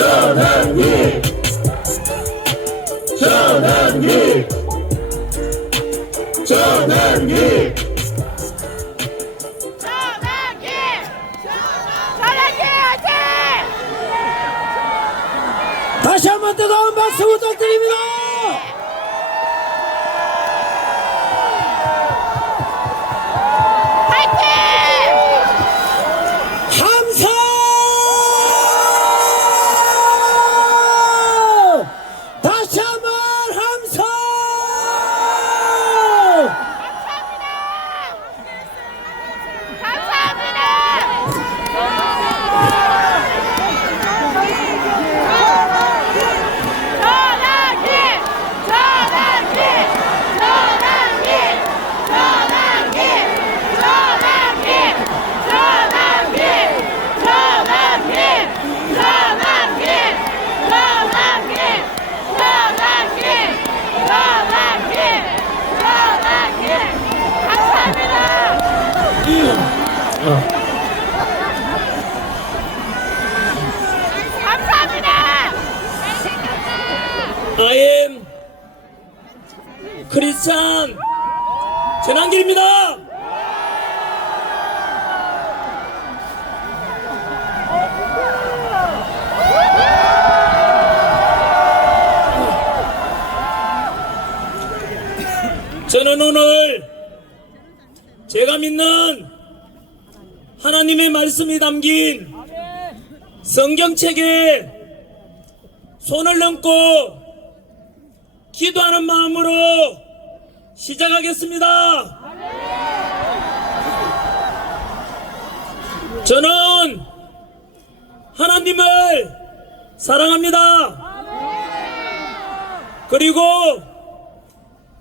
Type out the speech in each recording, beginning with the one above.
전환기 전환기 전환기 다시 한번 뜨거운 박수 부탁드립니다. 함성! 다시 한번 함성! I am 크리스찬 전환길입니다. 저는 오늘 제가 믿는 하나님의 말씀이 담긴 성경책에 손을 얹고 기도하는 마음으로 시작하겠습니다. 저는 하나님을 사랑합니다. 그리고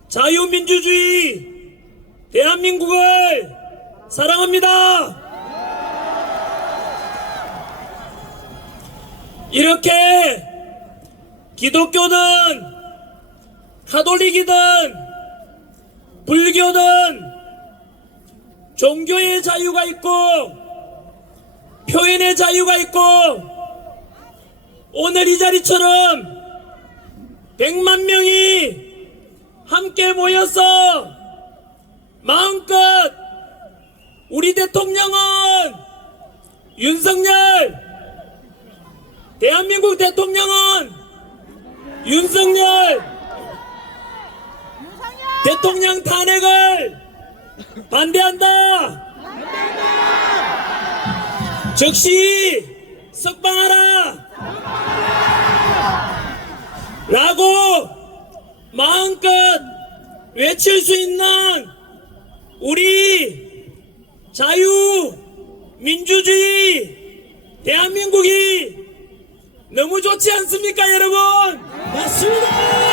자유민주주의 대한민국을 사랑합니다. 이렇게 기독교든 가톨릭이든 불교든 종교의 자유가 있고 표현의 자유가 있고 오늘 이 자리처럼 100만 명이 함께 모여서 마음껏 우리 대통령은 윤석열, 대한민국 대통령은 윤석열 대통령 탄핵을 반대한다. 즉시 석방하라 라고 마음껏 외칠 수 있는 우리 자유민주주의 대한민국이 너무 좋지 않습니까, 여러분? 맞습니다.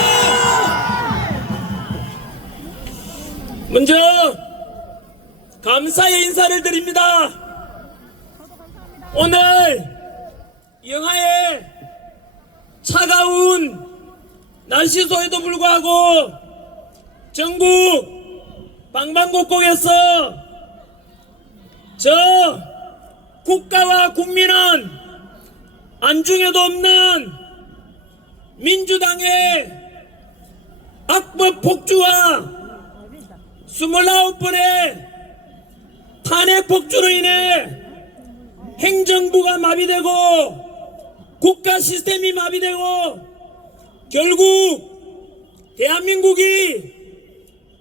먼저 감사의 인사를 드립니다. 오늘 영하의 차가운 날씨소에도 불구하고 전국 방방곡곡에서 저 국가와 국민은 안중에도 없는 민주당의 악법 폭주와 29번의 탄핵 폭주로 인해 행정부가 마비되고 국가 시스템이 마비되고 결국 대한민국이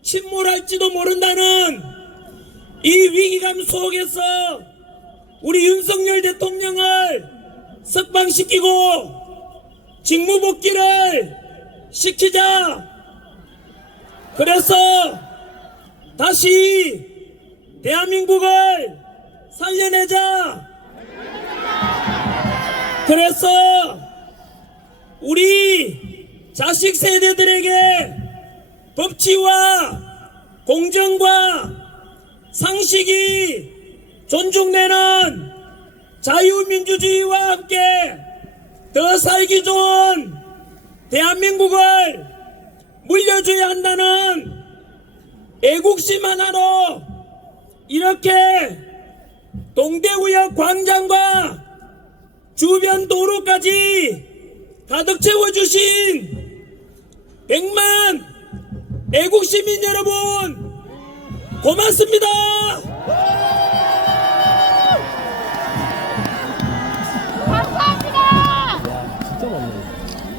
침몰할지도 모른다는 이 위기감 속에서 우리 윤석열 대통령을 석방시키고 직무복귀를 시키자. 그래서 다시 대한민국을 살려내자. 그래서 우리 자식 세대들에게 법치와 공정과 상식이 존중되는 자유민주주의와 함께 더 살기 좋은 대한민국을 물려줘야 한다는 애국심 하나로 이렇게 동대구역 광장과 주변 도로까지 가득 채워주신 100만 애국시민 여러분 고맙습니다.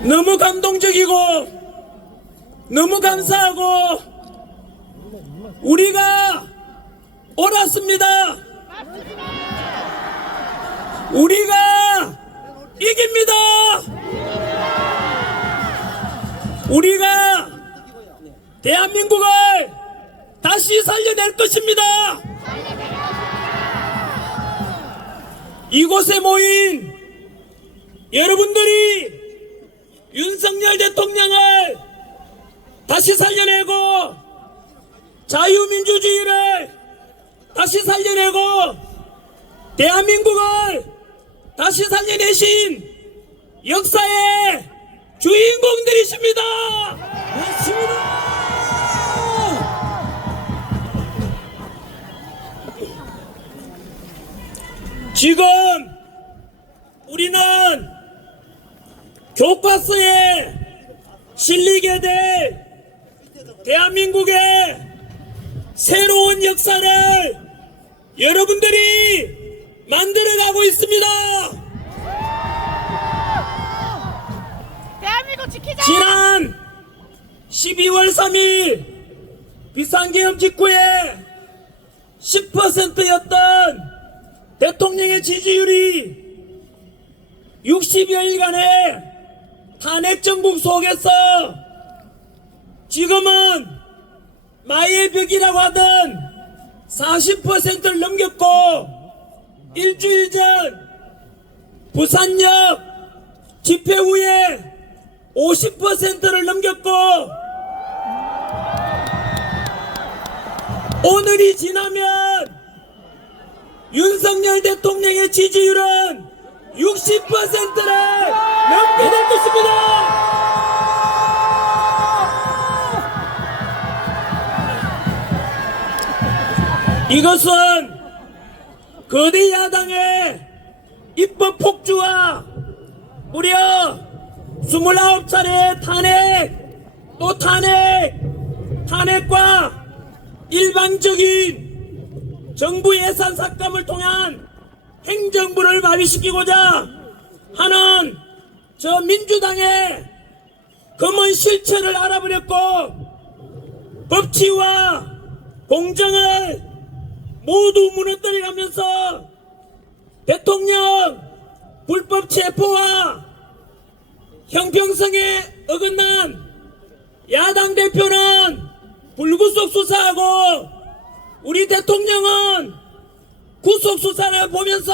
너무 감동적이고 너무 감사하고 우리가 옳았습니다. 우리가 이깁니다. 우리가 대한민국을 다시 살려낼 것입니다. 이곳에 모인 여러분들이 윤석열 대통령을 다시 살려내고 자유민주주의를 다시 살려내고 대한민국을 다시 살려내신 역사의 주인공들이십니다. 맞습니다. 지금 우리는 교과서에 실리게 될 대한민국의 새로운 역사를 여러분들이 만들어가고 있습니다. 대한민국 지키자! 지난 12월 3일 비상계엄 직후에 10%였던 대통령의 지지율이 60여일간의 탄핵 정국 속에서 지금은 마의 벽이라고 하던 40%를 넘겼고 일주일 전 부산역 집회 후에 50%를 넘겼고 오늘이 지나면 윤석열 대통령의 지지율은 60%를 넘게 될 것입니다. 이것은 거대 야당의 입법 폭주와 무려 29차례의 탄핵, 또 탄핵과 일방적인 정부 예산 삭감을 통한 행정부를 마비시키고자 하는 저 민주당의 검은 실체를 알아버렸고 법치와 공정을 모두 무너뜨려가면서 대통령 불법 체포와 형평성에 어긋난 야당 대표는 불구속 수사하고 우리 대통령은 구속 수사를 보면서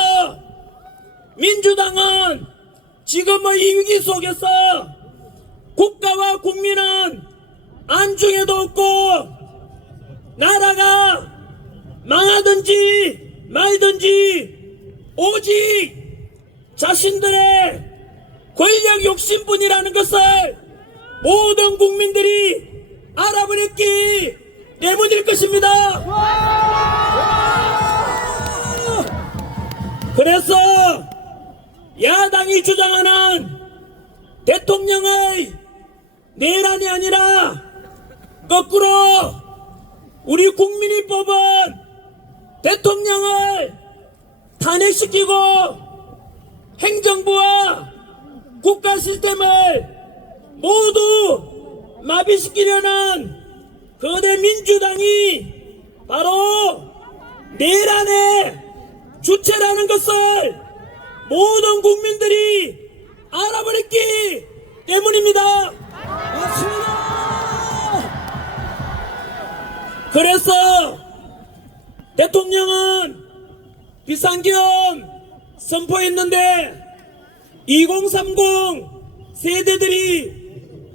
민주당은 지금의 이 위기 속에서 국가와 국민은 안중에도 없고 나라가 망하든지 말든지 오직 자신들의 권력 욕심뿐이라는 것을 모든 국민들이 알아버렸기 때문일 것입니다. 그래서 야당이 주장하는 대통령의 내란이 아니라 거꾸로 우리 국민이 뽑은 대통령을 탄핵시키고 행정부와 국가 시스템을 모두 마비시키려는 거대 민주당이 바로 내란의 주체라는 것을 모든 국민들이 알아버렸기 때문입니다. 맞습니다. 그래서 대통령은 비상계엄 선포했는데 2030 세대들이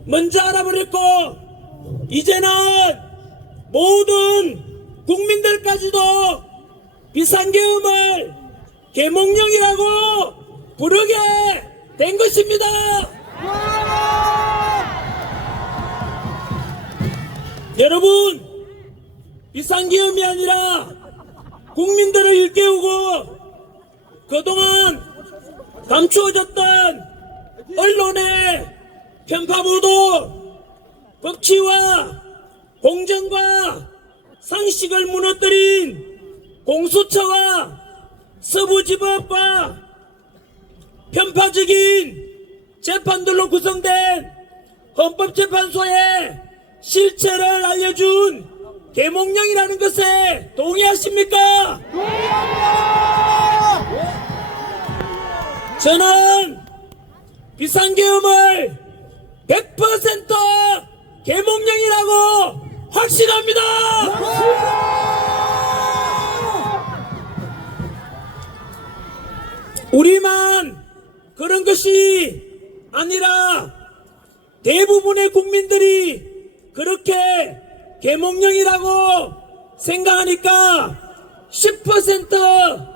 먼저 알아버렸고 이제는 모든 국민들까지도 비상계엄을 계몽령이라고 부르게 된 것입니다. 여러분, 비상계엄이 아니라 국민들을 일깨우고 그동안 감추어졌던 언론의 편파보도, 법치와 공정과 상식을 무너뜨린 공수처와 서부지법과 편파적인 재판들로 구성된 헌법재판소의 실체를 알려준 계몽령이라는 것에 동의하십니까? 저는 비상계엄을 100% 계몽령이라고 확신합니다. 우리만 그런 것이 아니라 대부분의 국민들이 그렇게 계몽령이라고 생각하니까 10%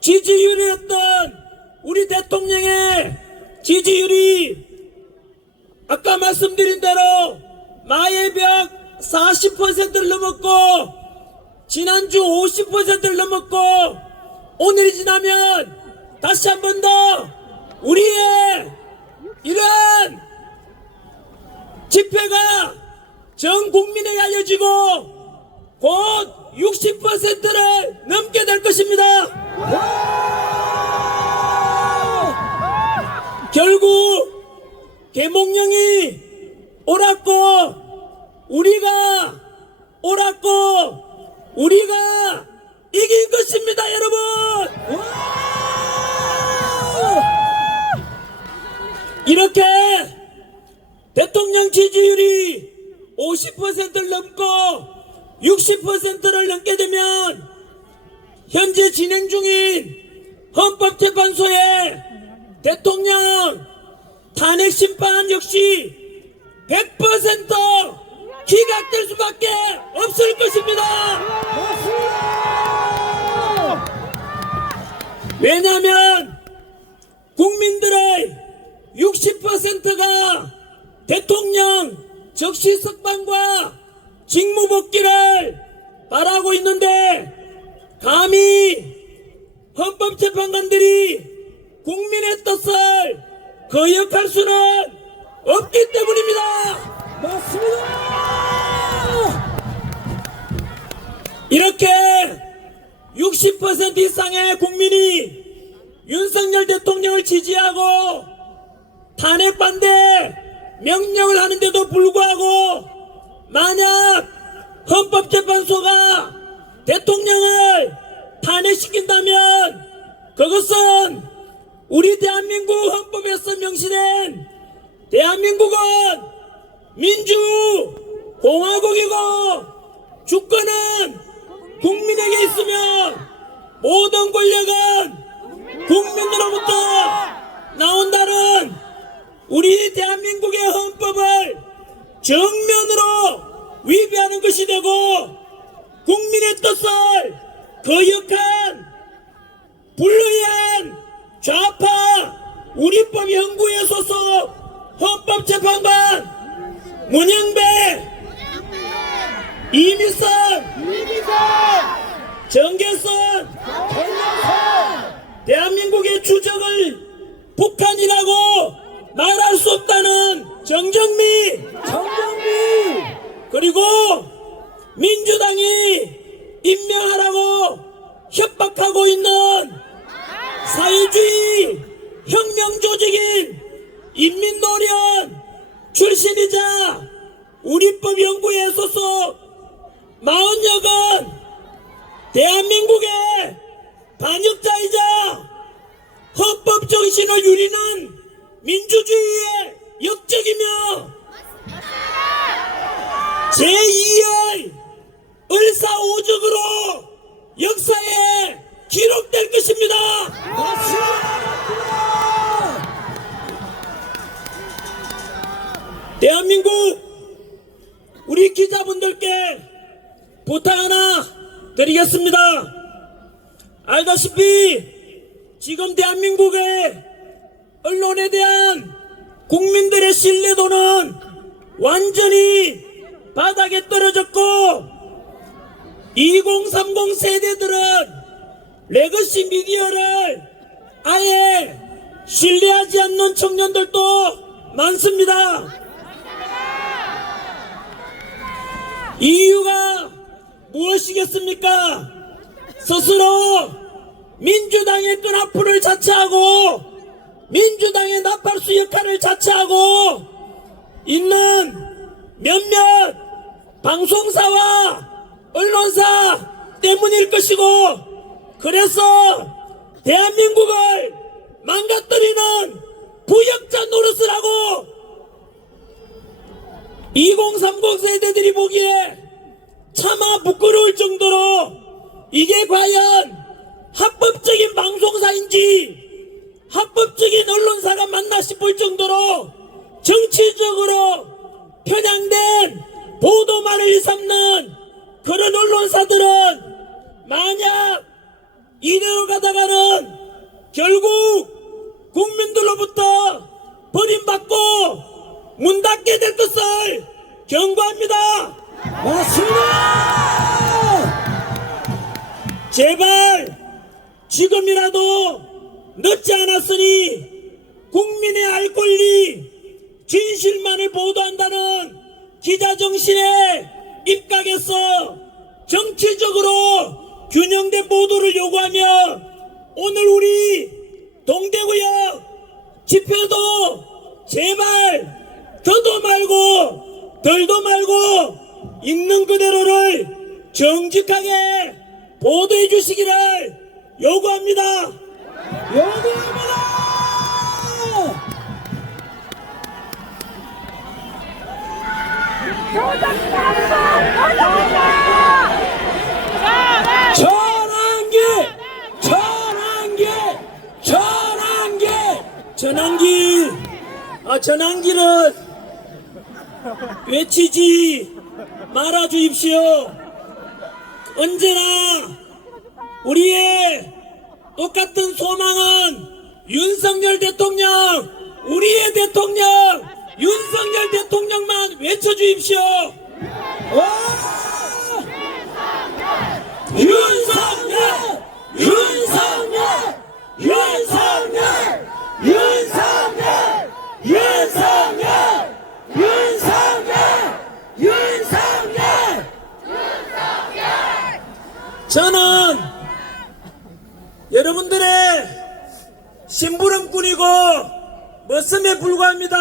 지지율이었던 우리 대통령의 지지율이 아까 말씀드린 대로 마의 벽 40%를 넘었고 지난주 50%를 넘었고 오늘이 지나면 다시 한 번 더 우리의 이러한 집회가 전 국민에게 알려지고 곧 60%를 넘게 될 것입니다. 결국 계몽령이 옳았고 우리가 옳았고 우리가 이긴 것입니다, 여러분. 이렇게 대통령 지지율이 50%를 넘고 60%를 넘게 되면 현재 진행 중인 헌법재판소의 대통령 탄핵 심판 역시 100% 기각될 수밖에 없을 것입니다. 왜냐하면 국민들의 60%가 대통령 적시 석방과 직무복귀를 바라고 있는데 감히 헌법재판관들이 국민의 뜻을 거역할 수는 없기 때문입니다. 맞습니다. 이렇게 60% 이상의 국민이 윤석열 대통령을 지지하고 탄핵 반대 명령을 하는데도 불구하고 만약 헌법재판소가 대통령을 탄핵시킨다면 그것은 우리 대한민국 헌법에서 명시된 대한민국은 민주공화국이고 주권은 국민에게 있으며 모든 권력은 국민으로부터 나온다는 우리 대한민국의 헌법을 정면으로 위배하는 것이 되고 국민의 뜻을 거역한 불의한 좌파 우리법 연구회 소속 헌법재판관 문영배, 이미선, 정계선, 대한민국의 주적을 북한이라고 말할 수 없다는 정정미, 그리고 민주당이 임명하라고 협박하고 있는 사회주의 혁명조직인 인민노련 출신이자 우리법연구회 소속 40여건 대한민국의 반역자이자 헌법 정신을 유리는 민주주의의 역적이며 제2의 을사오적으로 역사에 기록될 것입니다. 대한민국 우리 기자분들께 부탁 하나 드리겠습니다. 알다시피 지금 대한민국의 언론에 대한 국민들의 신뢰도는 완전히 바닥에 떨어졌고 2030 세대들은 레거시 미디어를 아예 신뢰하지 않는 청년들도 많습니다. 이유가 무엇이겠습니까? 스스로 민주당의 끈앞을 자처하고 민주당의 나팔수 역할을 자처하고 있는 몇몇 방송사와 언론사 때문일 것이고, 그래서 대한민국을 망가뜨리는 부역자 노릇을 하고 2030 세대들이 보기에 차마 부끄러울 정도로 이게 과연 합법적인 방송사인지 합법적인 언론사가 맞나 싶을 정도로 정치적으로 편향된 보도만을 일삼는 그런 언론사들은 만약 이대로 가다가는 결국 국민들로부터 버림받고 문 닫게 될 것을 경고합니다. 맞습니다. 제발 지금이라도 늦지 않았으니 국민의 알 권리, 진실만을 보도한다는 기자 정신에 입각해서 정치적으로 균형된 보도를 요구하며 오늘 우리 동대구역 집회도 제발 더도 말고 덜도 말고 있는 그대로를 정직하게 보도해 주시기를 요구합니다. 요구합니다. 전환기, 전환기, 전환기. 전환기, 전환기는 외치지 말아 주십시오. 언제나 우리의 똑같은 소망은 윤석열 대통령, 우리의 대통령, 윤석열 대통령만 외쳐주십시오. 윤석열! 윤석열! 윤석열! 윤석열! 윤석열! 윤석열! 윤석열! 저는 여러분들의 심부름꾼이고 머슴에 불과합니다.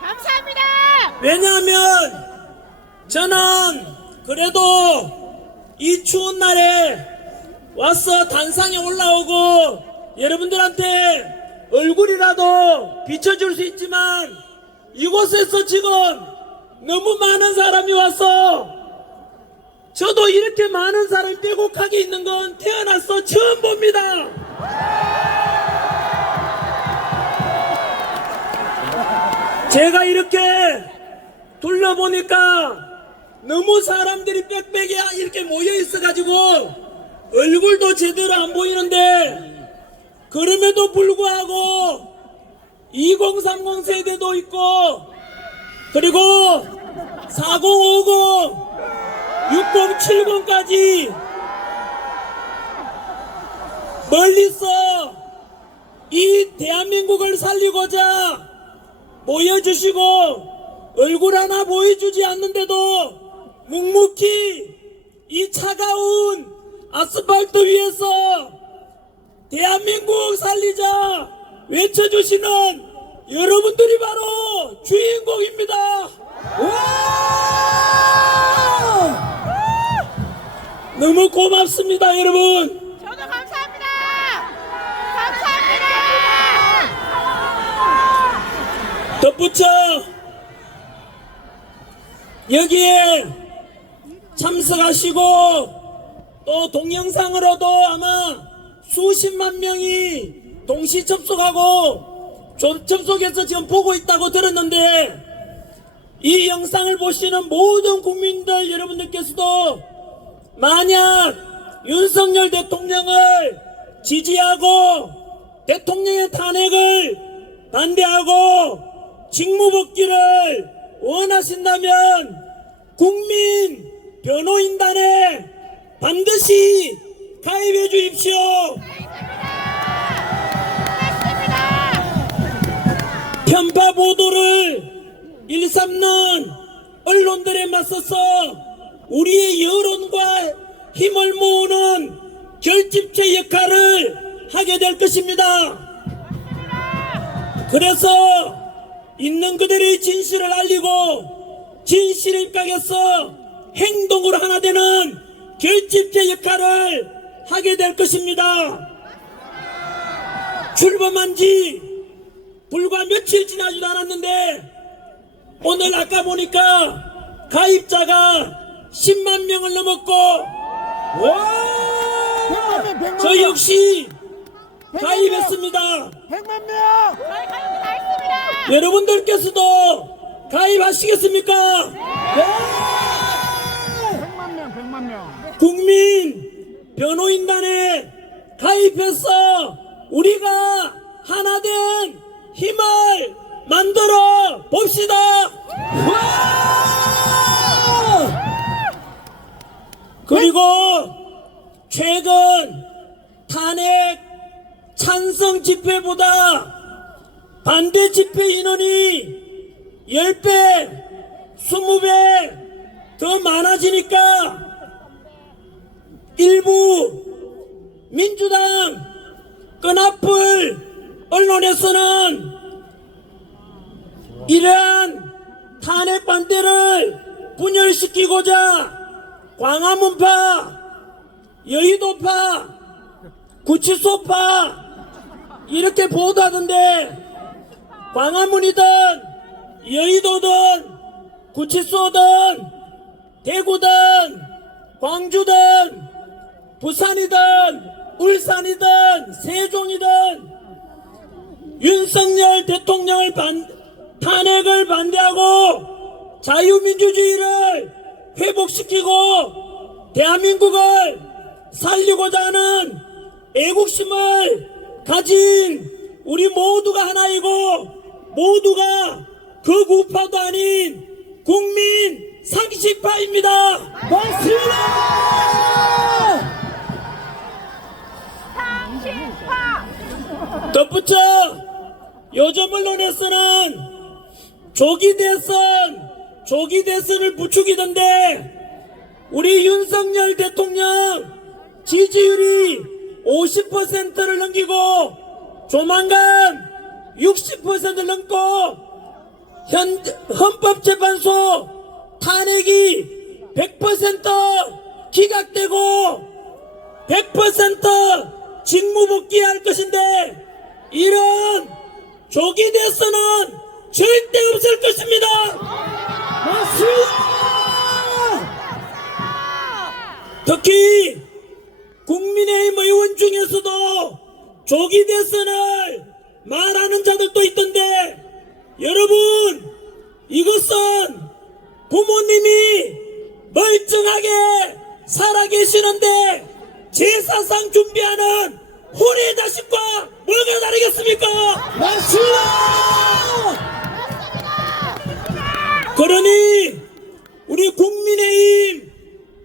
감사합니다. 왜냐하면 저는 그래도 이 추운 날에 와서 단상에 올라오고 여러분들한테 얼굴이라도 비춰줄 수 있지만 이곳에서 지금 너무 많은 사람이 와서 저도 이렇게 많은 사람이 빼곡하게 있는 건 태어나서 처음 봅니다. 제가 이렇게 둘러보니까 너무 사람들이 빽빽이 이렇게 모여 있어가지고 얼굴도 제대로 안 보이는데, 그럼에도 불구하고 2030 세대도 있고 그리고 4050 6070까지 멀리서 이 대한민국을 살리고자 모여주시고 얼굴 하나 보여주지 않는데도 묵묵히 이 차가운 아스팔트 위에서 대한민국 살리자 외쳐주시는 여러분들이 바로 주인공입니다. 너무 고맙습니다, 여러분. 저도 감사합니다. 감사합니다. 덧붙여 여기에 참석하시고 또 동영상으로도 아마 수십만 명이 동시 접속하고 접속해서 지금 보고 있다고 들었는데, 이 영상을 보시는 모든 국민들 여러분들께서도 만약 윤석열 대통령을 지지하고 대통령의 탄핵을 반대하고 직무복귀를 원하신다면 국민 변호인단에 반드시 가입해 주십시오. 고맙습니다. 편파 보도를 일삼는 언론들에 맞서서 우리의 여론과 힘을 모으는 결집체 역할을 하게 될 것입니다. 그래서 있는 그대로의 진실을 알리고 진실에 입각해서 행동으로 하나 되는 결집체 역할을 하게 될 것입니다. 출범한 지 불과 며칠 지나지도 않았는데 오늘 아까 보니까 가입자가 10만 명을 넘었고 저 역시 가입했습니다. 100만 명! 저희 가족이 다 있습니다. 여러분들께서도 가입하시겠습니까? 100만 명, 100만 명. 국민 변호인단에 가입해서 우리가 하나된 힘을 만들어 봅시다. 그리고 최근 탄핵 찬성 집회보다 반대 집회 인원이 10배, 20배 더 많아지니까 일부 민주당 끈앞을 언론에서는 이러한 탄핵 반대를 분열시키고자 광화문파, 여의도파, 구치소파 이렇게 보도하던데 광화문이든 여의도든 구치소든 대구든 광주든 부산이든 울산이든 세종이든 윤석열 대통령을 탄핵을 반대하고 자유민주주의를 회복시키고 대한민국을 살리고자 하는 애국심을 가진 우리 모두가 하나이고 모두가 극우파도 아닌 국민 상식파입니다. 맞습니다. 상식파. 덧붙여 요즘 언론에서는 조기 대선을 부추기던데 우리 윤석열 대통령 지지율이 50%를 넘기고 조만간 60%를 넘고 헌법재판소 탄핵이 100% 기각되고 100% 직무복귀할 것인데 이런 조기 대선은 절대 없을 것입니다. 맞습니다. 특히 국민의힘 의원 중에서도 조기 대선을 말하는 자들도 있던데 여러분 이것은 부모님이 멀쩡하게 살아계시는데 제사상 준비하는 혼의 자식과 뭐가 다르겠습니까? 맞습니다. 그러니 우리 국민의힘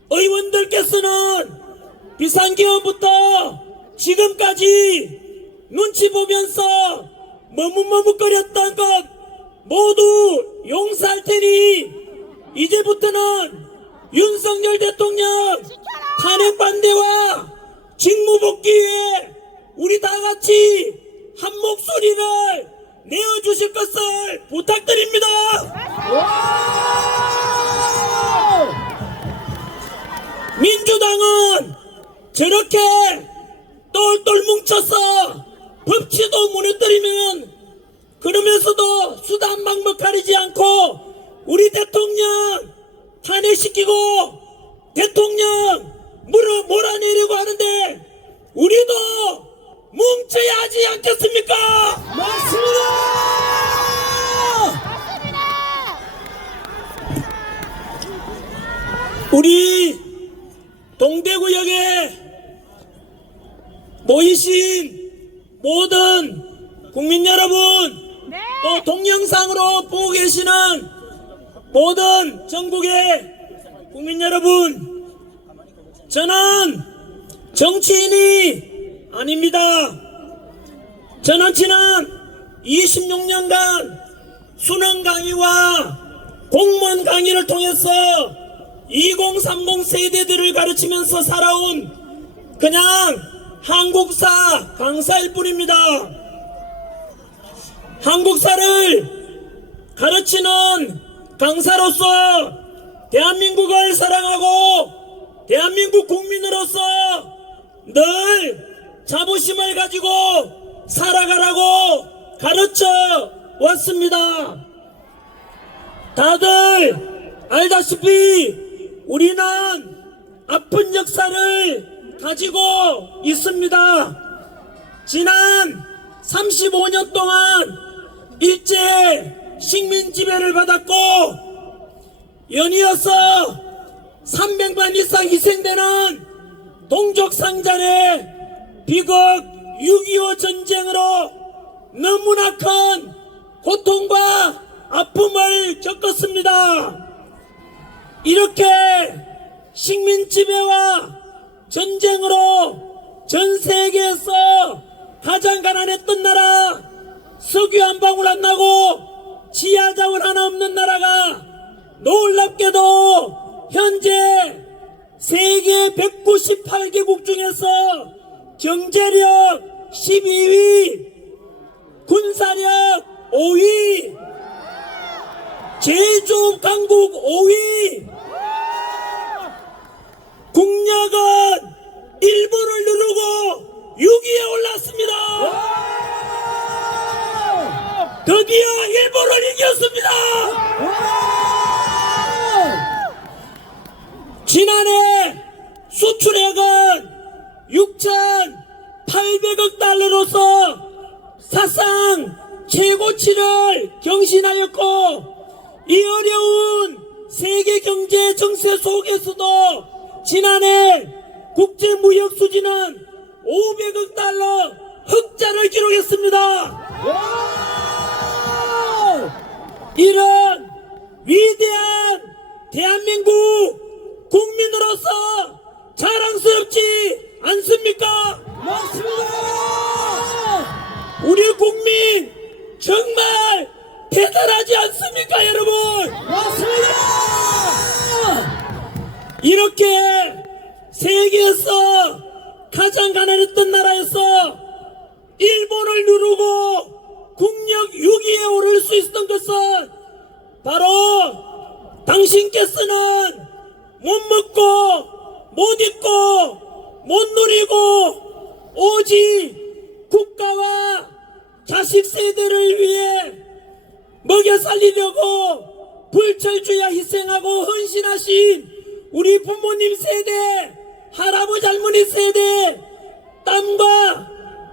의원들께서는 비상계엄부터 지금까지 눈치 보면서 머뭇머뭇거렸던 것 모두 용서할 테니 이제부터는 윤석열 대통령 탄핵 반대와 직무복귀에 우리 다 같이 한 목소리를 내어주실 것을 부탁드립니다. 민주당은 저렇게 똘똘 뭉쳐서 법치도 무너뜨리면 그러면서도 수단 방법 가리지 않고 우리 대통령 탄핵시키고 대통령 몰아내려고 하는데 우리도 뭉쳐야 하지 않겠습니까? 맞습니다. 우리 동대구역에 모이신 모든 국민 여러분 네. 또 동영상으로 보고 계시는 모든 전국의 국민 여러분 저는 정치인이 아닙니다. 저는 지난 26년간 수능 강의와 공무원 강의를 통해서 2030 세대들을 가르치면서 살아온 그냥 한국사 강사일 뿐입니다. 한국사를 가르치는 강사로서 대한민국을 사랑하고 대한민국 국민으로서 늘 자부심을 가지고 살아가라고 가르쳐 왔습니다. 다들 알다시피 우리는 아픈 역사를 가지고 있습니다. 지난 35년 동안 일제 식민 지배를 받았고 연이어서 300만 이상 희생되는 동족상잔의 비극 6.25 전쟁으로 너무나 큰 고통과 아픔을 겪었습니다. 이렇게 식민 지배와 전쟁으로 전 세계에서 가장 가난했던 나라, 석유 한 방울 안 나고 지하자원 하나 없는 나라가 놀랍게도 현재 세계 198개국 중에서 경제력 12위, 군사력 5위, 제조업 강국 5위, 국력은 일본을 누르고 6위에 올랐습니다. 드디어 일본을 이겼습니다. 지난해 수출액은 6,800억 달러로서 사상 최고치를 경신하였고 이 어려운 세계 경제 정세 속에서도 지난해 국제무역 수지는 500억 달러 흑자를 기록했습니다. 이런 위대한 대한민국 국민으로서 자랑스럽지 않습니까? 맞습니다. 우리 국민 정말 대단하지 않습니까, 여러분? 맞습니다. 이렇게 세계에서 가장 가난했던 나라에서 일본을 누르고 국력 6위에 오를 수 있었던 것은 바로 당신께서는 못 먹고 못 입고 못 누리고 오직 국가와 자식 세대를 위해 먹여 살리려고 불철주야 희생하고 헌신하신 우리 부모님 세대, 할아버지 할머니 세대 땀과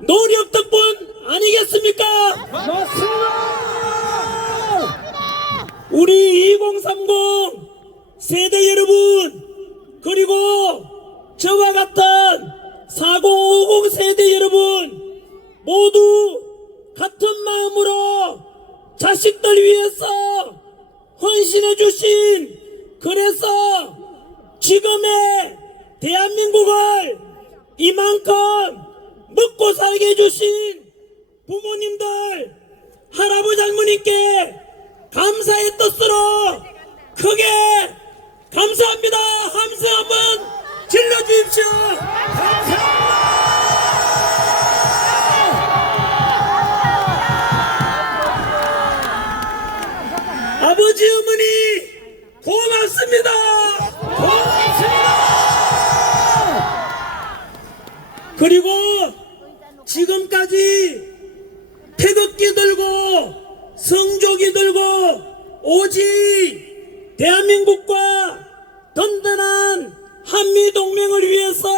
노력 덕분 아니겠습니까? 맞습니다. 우리 2030 세대 여러분, 그리고 저와 같은 4050 세대 여러분 모두 같은 마음으로 자식들 위해서 헌신해 주신, 그래서 지금의 대한민국을 이만큼 먹고 살게 해주신 부모님들, 할아버지 할머니께 감사의 뜻으로 크게 감사합니다. 함성 한번 질러주십시오. 아버지 어머니 고맙습니다. 그리고 지금까지 태극기 들고 성조기 들고 오직 대한민국과 든든한 한미동맹을 위해서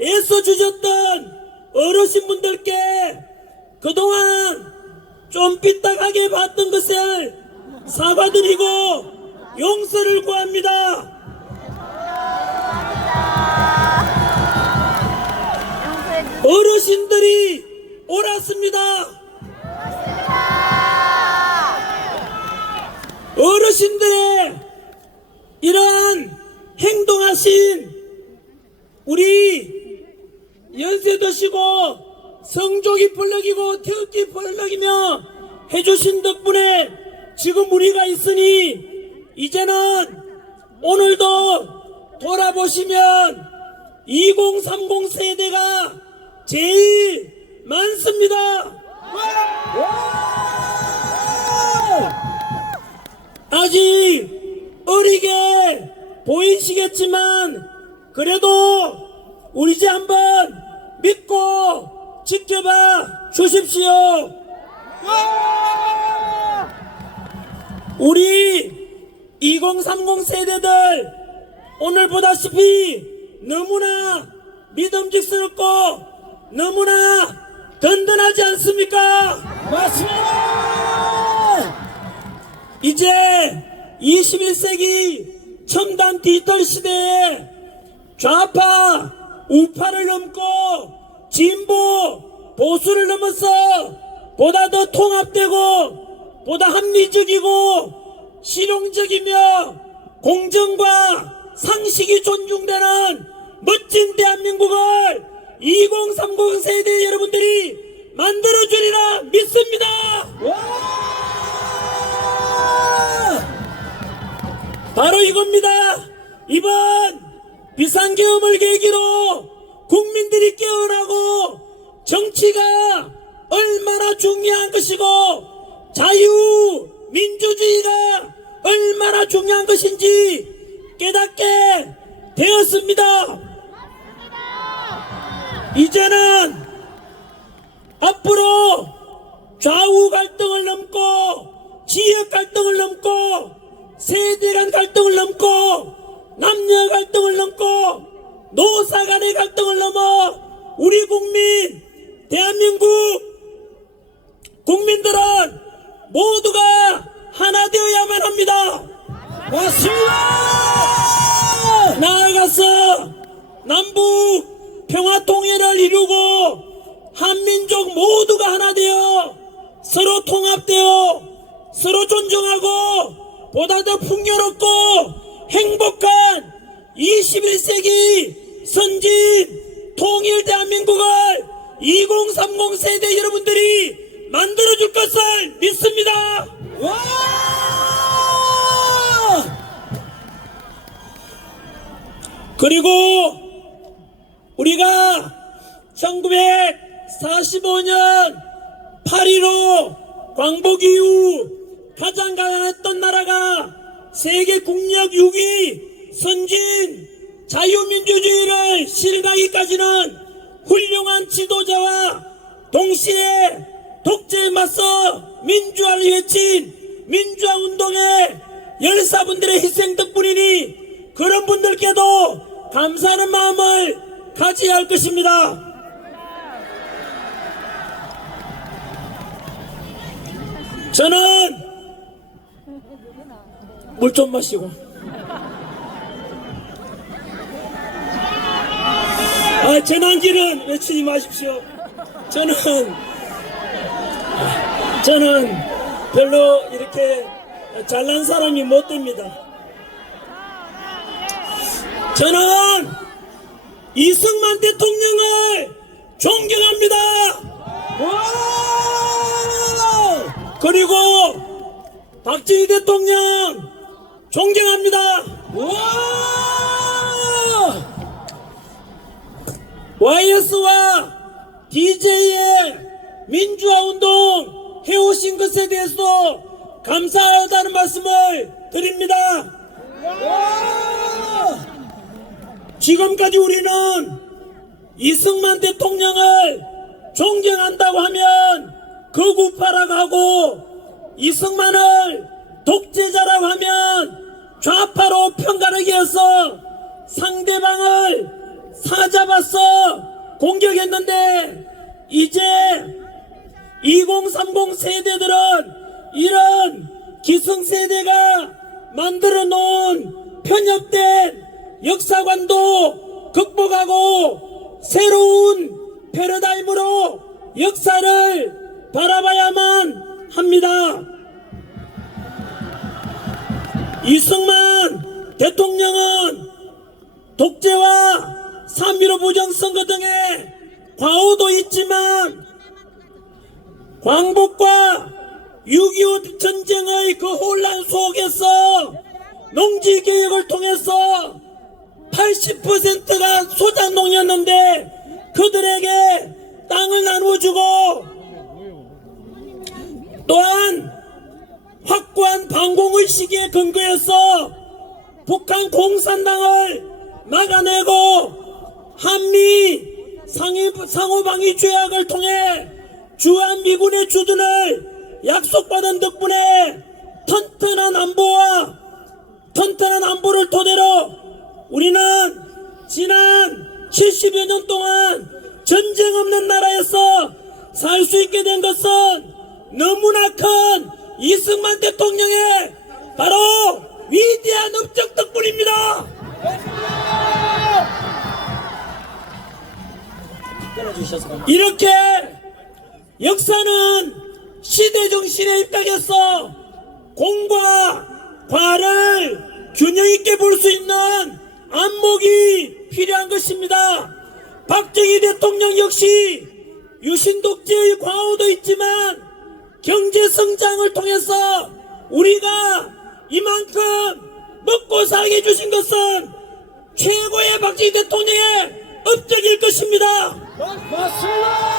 애써주셨던 어르신분들께 그동안 좀 삐딱하게 봤던 것을 사과드리고 용서를 구합니다. 어르신들이 옳았습니다. 어르신들의 이러한 행동하신 우리 연세 드시고 성족이 벌럭이고 태극기 벌럭이며 해주신 덕분에 지금 우리가 있으니 이제는 오늘도 돌아보시면 2030 세대가 제일 많습니다. 아직 어리게 보이시겠지만 그래도 우리 집 한번 믿고 지켜봐 주십시오. 우리 2030 세대들 오늘 보다시피 너무나 믿음직스럽고 너무나 든든하지 않습니까? 맞습니다. 이제 21세기 첨단 디지털 시대에 좌파 우파를 넘고 진보 보수를 넘어서 보다 더 통합되고 보다 합리적이고 실용적이며 공정과 상식이 존중되는 멋진 대한민국을 2030 세대 여러분들이 만들어주리라 믿습니다. 바로 이겁니다. 이번 비상계엄을 계기로 국민들이 깨어나고 정치가 얼마나 중요한 것이고 자유민주주의가 얼마나 중요한 것인지 깨닫게 되었습니다. 이제는 앞으로 좌우 갈등을 넘고 지역 갈등을 넘고 세대 간 갈등을 넘고 남녀 갈등을 넘고 노사 간의 갈등을 넘어 우리 국민 대한민국 국민들은 모두가 하나 되어야만 합니다. 맞습니다. 나아가서 남북 평화통일을 이루고 한민족 모두가 하나 되어 서로 통합되어 서로 존중하고 보다 더 풍요롭고 행복한 21세기 선진 통일 대한민국을 2030 세대 여러분들이 만들어줄 것을 믿습니다. 그리고 우리가 1945년 8.15 광복 이후 가장 가난했던 나라가 세계 국력 6위 선진 자유민주주의를 실행하기까지는 훌륭한 지도자와 동시에 독재에 맞서 민주화를 외친 민주화 운동의 열사분들의 희생 덕분이니 그런 분들께도 감사하는 마음을 가져야 할 것입니다. 저는 물 좀 마시고 재난기는 외치지 마십시오. 저는 별로 이렇게 잘난 사람이 못 됩니다. 저는 이승만 대통령을 존경합니다. 그리고 박정희 대통령 존경합니다. YS와 DJ의 민주화운동 해오신 것에 대해서도 감사하다는 말씀을 드립니다. 지금까지 우리는 이승만 대통령을 존경한다고 하면 극우파라고 하고 이승만을 독재자라고 하면 좌파로 평가하기 위해서 상대방을 사잡아서 공격했는데 이제 2030 세대들은 이런 기성세대가 만들어 놓은 편협된 역사관도 극복하고 새로운 패러다임으로 역사를 바라봐야만 합니다. 이승만 대통령은 독재와 3.15 부정선거 등의 과오도 있지만 광복과 6.25 전쟁의 그 혼란 속에서 농지개혁을 통해서 80%가 소작농이었는데 그들에게 땅을 나누어주고 또한 확고한 반공의식에 근거해서 북한 공산당을 막아내고 한미 상호방위 조약을 통해 주한미군의 주둔을 약속받은 덕분에 튼튼한 안보를 토대로 우리는 지난 70여 년 동안 전쟁 없는 나라에서 살 수 있게 된 것은 너무나 큰 이승만 대통령의 바로 위대한 업적 덕분입니다. 이렇게 역사는 시대정신에 입각해서 공과 과를 균형있게 볼 수 있는 안목이 필요한 것입니다. 박정희 대통령 역시 유신독재의 과오도 있지만 경제성장을 통해서 우리가 이만큼 먹고 살게 해주신 것은 최고의 박정희 대통령의 업적일 것입니다. 맞습니다.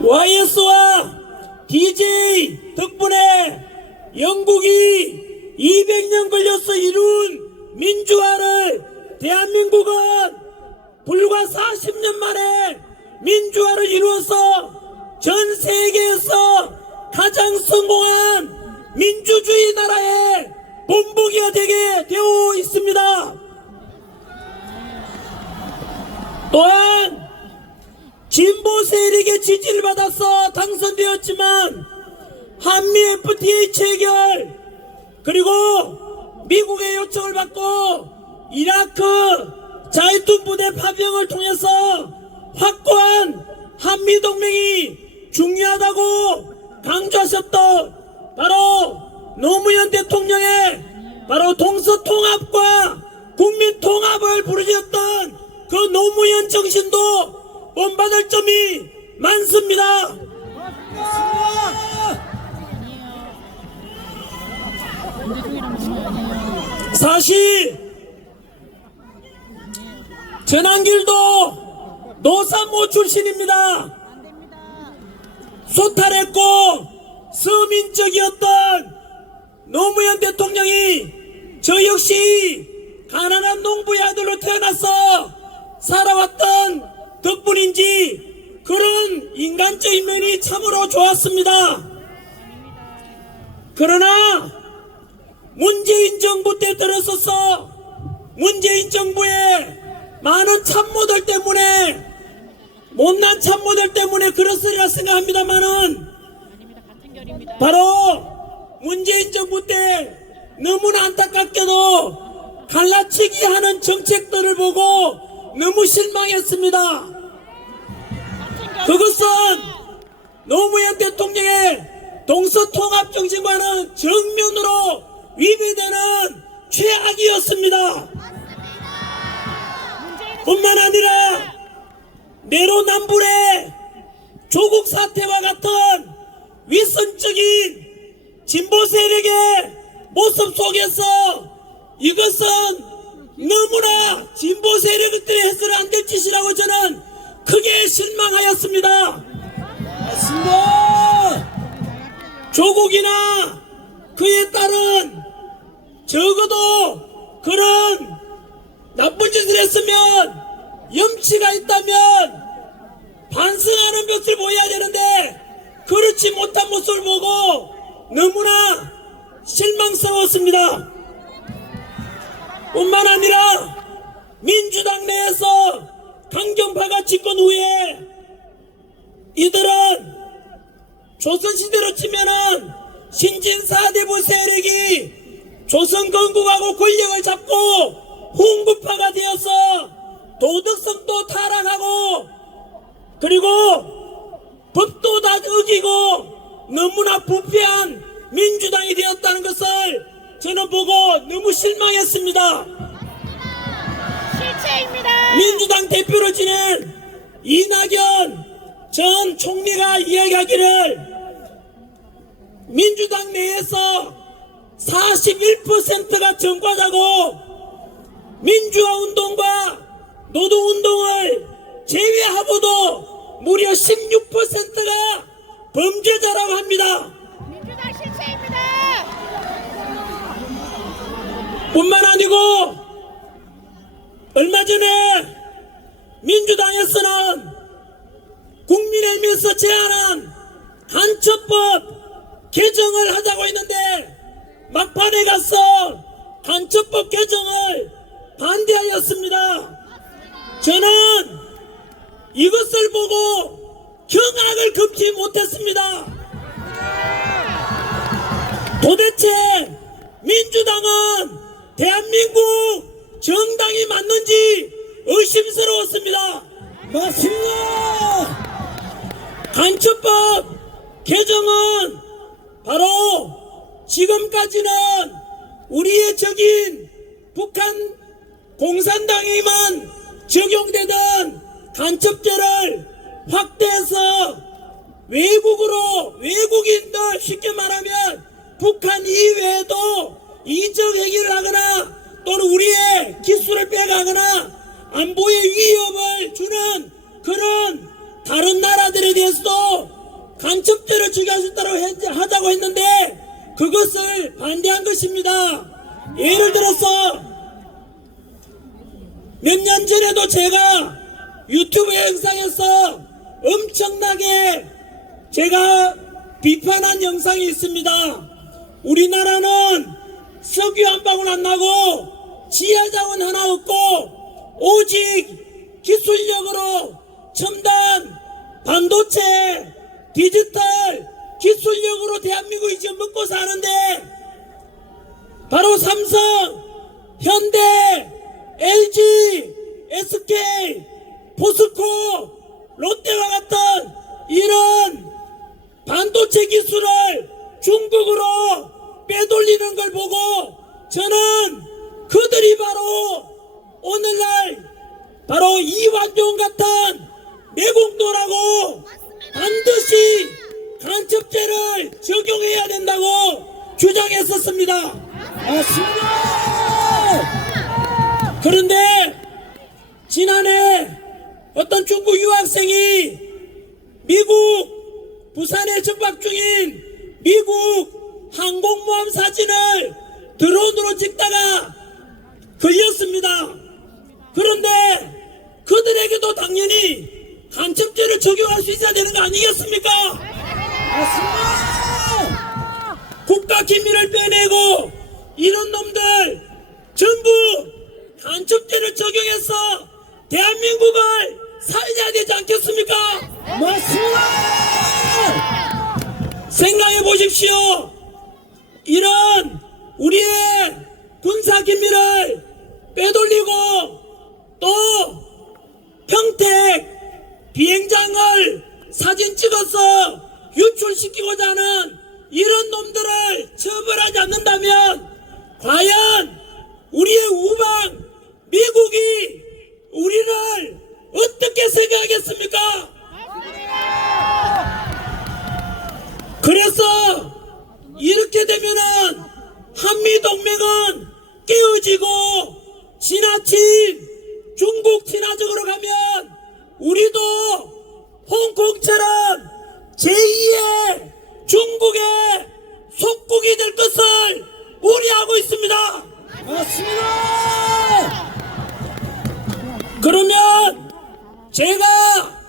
YS와 DJ 덕분에 영국이 200년 걸려서 이룬 민주화를 대한민국은 불과 40년 만에 민주화를 이루어서 전 세계에서 가장 성공한 민주주의 나라의 본보기가 되게 되어 있습니다. 또한 진보 세력의 지지를 받아서 당선되었지만 한미 FTA 체결 그리고 미국의 요청을 받고 이라크 자이툰 부대 파병을 통해서 확고한 한미동맹이 중요하다고 강조하셨던 바로 노무현 대통령의 바로 동서통합과 국민통합을 부르셨던 그 노무현 정신도 본받을 점이 많습니다. 사실 전한길도 노산모 출신입니다. 소탈했고 서민적이었던 노무현 대통령이 저 역시 가난한 농부의 아들로 태어나서 살아왔던 덕분인지 그런 인간적인 면이 참으로 좋았습니다. 그러나 문재인 정부 때 들어서서 문재인 정부의 많은 참모들 때문에 못난 참모들 때문에 그렇으리라 생각합니다만은 바로 문재인 정부 때 너무나 안타깝게도 갈라치기 하는 정책들을 보고 너무 실망했습니다. 그것은 노무현 대통령의 동서통합 정신과는 정면으로 위배되는 최악이었습니다. 뿐만 아니라 내로남불의 조국 사태와 같은 위선적인 진보 세력의 모습 속에서 이것은 너무나 진보 세력들이 해서는 안 될 짓이라고 저는 크게 실망하였습니다. 맞습니다. 조국이나 그에 따른 적어도 그런 나쁜 짓을 했으면 염치가 있다면 반성하는 것을 보여야 되는데 그렇지 못한 모습을 보고 너무나 실망스러웠습니다. 뿐만 아니라 민주당 내에서 강경파가 집권 후에 이들은 조선시대로 치면은 신진 4대부 세력이 조선 건국하고 권력을 잡고 훈구파가 되어서 도덕성도 타락하고 그리고 법도 다 어기고 너무나 부패한 민주당이 되었다는 것을 저는 보고 너무 실망했습니다. 실체 실체입니다. 민주당 대표를 지낸 이낙연 전 총리가 이야기하기를 민주당 내에서 41%가 전과자고 민주화 운동과 노동 운동을 제외하고도 무려 16%가 범죄자라고 합니다. 민주당 실체입니다. 뿐만 아니고 얼마 전에 민주당에서는 국민의힘에서 제안한 간첩법 개정을 하자고 했는데 막판에 가서 간첩법 개정을 반대하였습니다. 저는 이것을 보고 경악을 금치 못했습니다. 도대체 민주당은 대한민국 정당이 맞는지 의심스러웠습니다. 맞습니다. 간첩법 개정은 바로 지금까지는 우리의 적인 북한 공산당에만 적용되던 간첩죄를 확대해서 외국인들 쉽게 말하면 북한 이외에도 이적 행위를 하거나 또는 우리의 기술을 빼가거나 안보에 위협을 주는 그런 다른 나라들에 대해서도 간첩죄를 하자고 했는데 그것을 반대한 것입니다. 예를 들어서 몇 년 전에도 제가 유튜브 영상에서 엄청나게 제가 비판한 영상이 있습니다. 우리나라는 석유 한 방울 안 나고 지하자원 하나 없고 오직 기술력으로 첨단 반도체 디지털 기술력으로 대한민국이 지금 먹고 사는데 바로 삼성, 현대, LG, SK, 포스코, 롯데와 같은 이런 반도체 기술을 중국으로 빼돌리는 걸 보고 저는 그들이 바로 오늘날 바로 이완용 같은 내공노라고 반드시 간첩죄를 적용해야 된다고 주장했었습니다. 맞습니다. 그런데 지난해 어떤 중국 유학생이 미국 부산에 정박 중인 미국 항공모함 사진을 드론으로 찍다가 걸렸습니다. 그런데 그들에게도 당연히 간첩죄를 적용할 수 있어야 되는 거 아니겠습니까? 맞습니다. 국가 기밀을 빼내고 이런 놈들 전부 간첩죄를 적용해서 대한민국을 살려야 되지 않겠습니까? 맞습니다. 생각해 보십시오. 이런 우리의 군사 기밀을 빼돌리고 또 평택 비행장을 사진 찍어서 유출시키고자 하는 이런 놈들을 처벌하지 않는다면 과연 우리의 우방 미국이 우리를 어떻게 생각하겠습니까? 그래서 이렇게 되면은 한미동맹은 깨어지고 지나친 중국 친화적으로 가면 우리도 홍콩처럼 제2의 중국의 속국이 될 것을 우려하고 있습니다. 맞습니다. 그러면 제가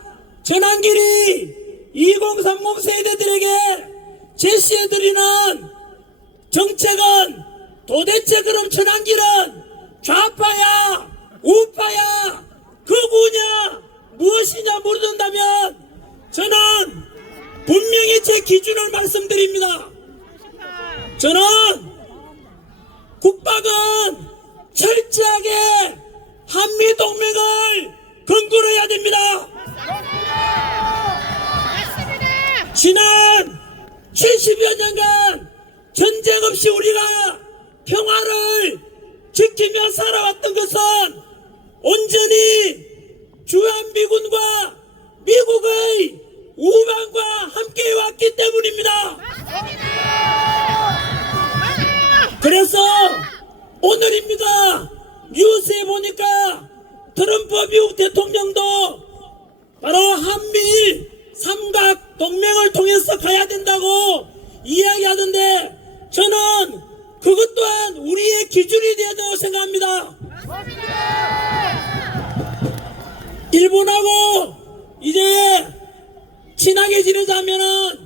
전환길이 2030 세대들에게 제시해드리는 정책은 도대체 그럼 전환길은 좌파야 우파야 극우냐 무엇이냐 물어본다면 저는 분명히 제 기준을 말씀드립니다. 저는 국방은 철저하게 한미동맹을 근거로 해야 됩니다. 맞습니다. 지난 70여 년간 전쟁 없이 우리가 평화를 지키며 살아왔던 것은 온전히 주한미군과 미국의 우방과 함께 왔기 때문입니다. 그래서 오늘입니다. 뉴스에 보니까 트럼프 미국 대통령도 바로 한미일 삼각 동맹을 통해서 가야 된다고 이야기하던데, 저는 그것 또한 우리의 기준이 되어야 된다고 생각합니다. 일본하고 이제 친하게 지내자면은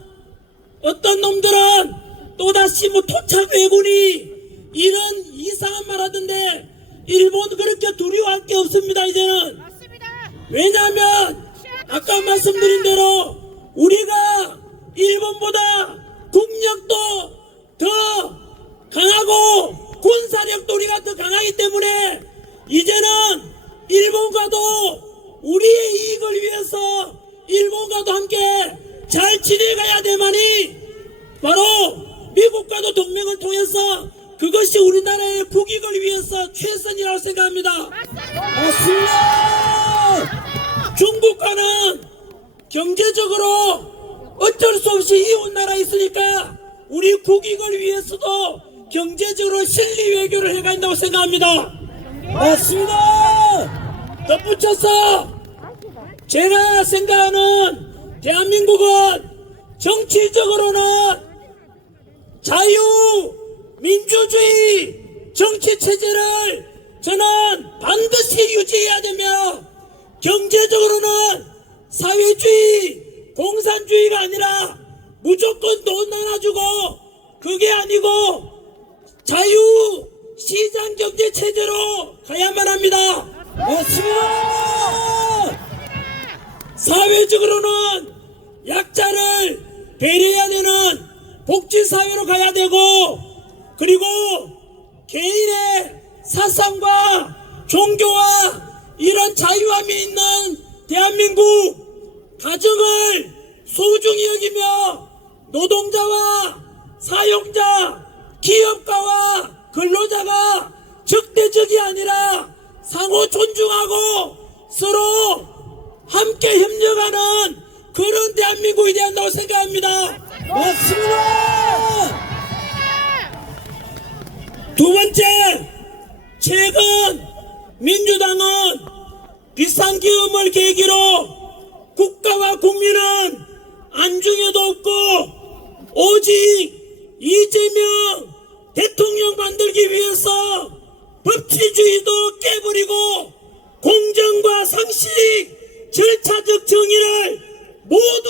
어떤 놈들은 또다시 뭐 토착 왜군이 이런 이상한 말 하던데, 일본 그렇게 두려워할 게 없습니다. 이제는. 왜냐하면 아까 말씀드린 대로 우리가 일본보다 국력도 더 강하고 군사력도 우리가 더 강하기 때문에 이제는 일본과도 우리의 이익을 위해서 일본과도 함께 잘 지내가야 되마니, 바로 미국과도 동맹을 통해서 그것이 우리나라의 국익을 위해서 최선이라고 생각합니다. 맞습니다. 중국과는 경제적으로 어쩔 수 없이 이웃나라 있으니까 우리 국익을 위해서도 경제적으로 실리 외교를 해야 한다고 생각합니다. 맞습니다. 덧붙여서 제가 생각하는 대한민국은 정치적으로는 자유민주주의 정치체제를 저는 반드시 유지해야 되며, 경제적으로는 사회주의, 공산주의가 아니라 무조건 돈 나눠주고, 그게 아니고 자유시장경제체제로 가야만 합니다. 맞습니다. 사회적으로는 약자를 배려해야 되는 복지사회로 가야 되고, 그리고 개인의 사상과 종교와 이런 자유함이 있는 대한민국, 가정을 소중히 여기며 노동자와 사용자, 기업가와 근로자가 적대적이 아니라 상호 존중하고 서로 함께 협력하는 그런 대한민국이 되어야 한다고 생각합니다. 맞습니다. 두 번째, 최근 민주당은 비상기금을 계기로 국가와 국민은 안중에도 없고 오직 이재명 대통령 만들기 위해서 법치주의도 깨버리고 공정과 상식, 절차적 정의를 모두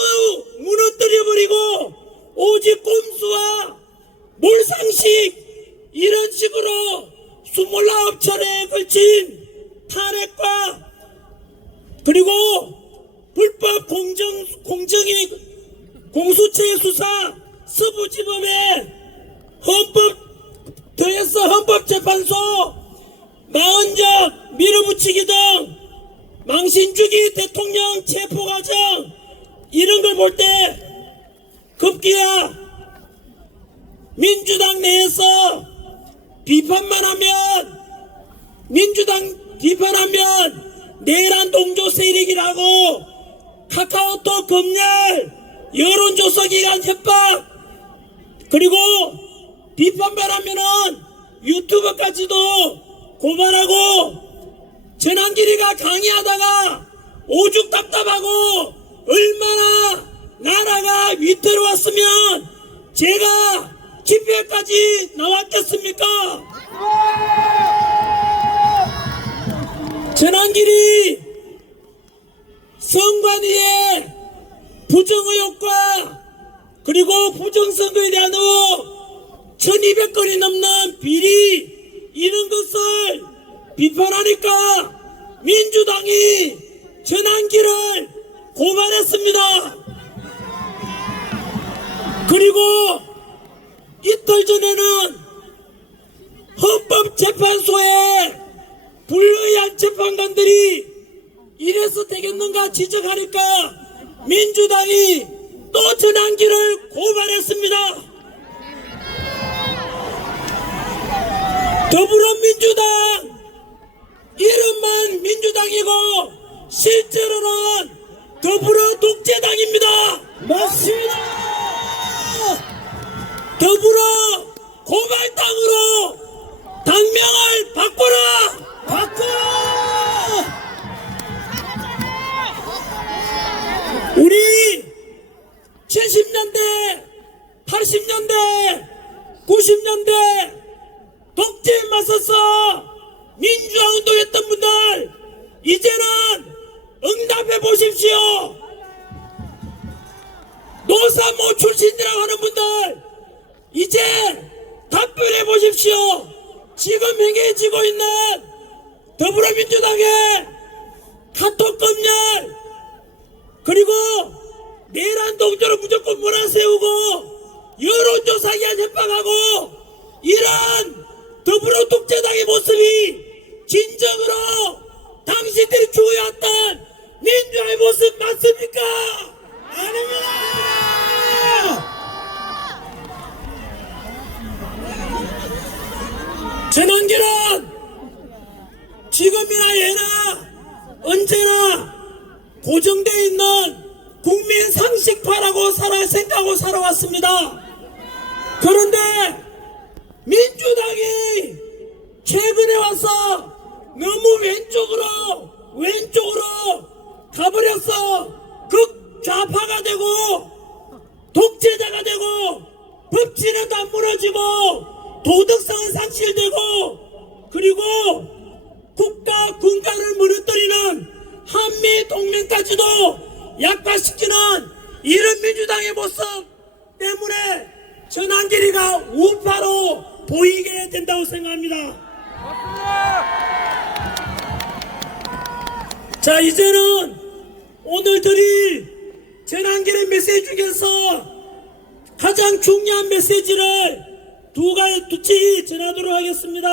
무너뜨려버리고 오직 꼼수와 몰상식, 이런 식으로 29차례에 걸친 탄핵과 그리고 불법 공정위 공수처의 수사, 서부지법에 더해서 헌법재판소 40적 밀어붙이기 등 망신주기 대통령 체포과정, 이런 걸 볼 때 급기야 민주당 내에서 비판만 하면, 민주당 비판하면 내란 동조 세력이라고 카카오톡 검열, 여론조사기관 협박, 그리고 비판만 하면은 유튜브까지도 고발하고, 전환길이가 강의하다가 오죽 답답하고 얼마나 나라가 위태로웠으면 제가 집회까지 나왔겠습니까? 전환길이 선관위의 부정의혹과 그리고 부정선거에 대한 의혹 1200건이 넘는 비리, 이런 것을 비판하니까 민주당이 전환길을 고발했습니다. 그리고 이틀 전에는 헌법재판소에 불의한 재판관들이 이래서 되겠는가 지적하니까 민주당이 또 전환길을 고발했습니다. 더불어민주당 이름만 민주당 실제로는 더불어 독재당입니다. 맞습니다. 더불어 고발당으로 당명을 바꿔라. 바꿔. 우리 70년대, 80년대, 90년대 독재에 맞서서 민주화 운동했던 분들 이제는 응답해 보십시오. 노사모 출신이라고 하는 분들 이제 답변해 보십시오. 지금 행해지고 있는 더불어민주당의 카톡 검열 그리고 내란 동조로 무조건 몰아세우고 여론조사 기한 협박하고 이런 더불어 독재당의 모습이 진정으로 당신들이 주어왔던 민주화의 모습 맞습니까? 아닙니다. 전환기는 지금이나 예나 언제나 고정되어 있는 국민 상식파라고 생각하고 살아왔습니다. 그런데 민주당이 최근에 와서 너무 왼쪽으로 가버렸어. 극좌파가 되고 독재자가 되고 법치는 다 무너지고 도덕성은 상실되고 그리고 국가 군가를 무너뜨리는 한미 동맹까지도 약화시키는 이런 민주당의 모습 때문에 전환길이가 우파로 보이게 된다고 생각합니다. 자, 이제는 오늘 드릴 전환길의 메시지 중에서 가장 중요한 메시지를 두 가지 전하도록 하겠습니다.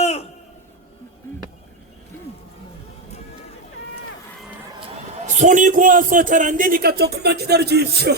손이 고와서 잘 안되니까 조금만 기다려 주십시오.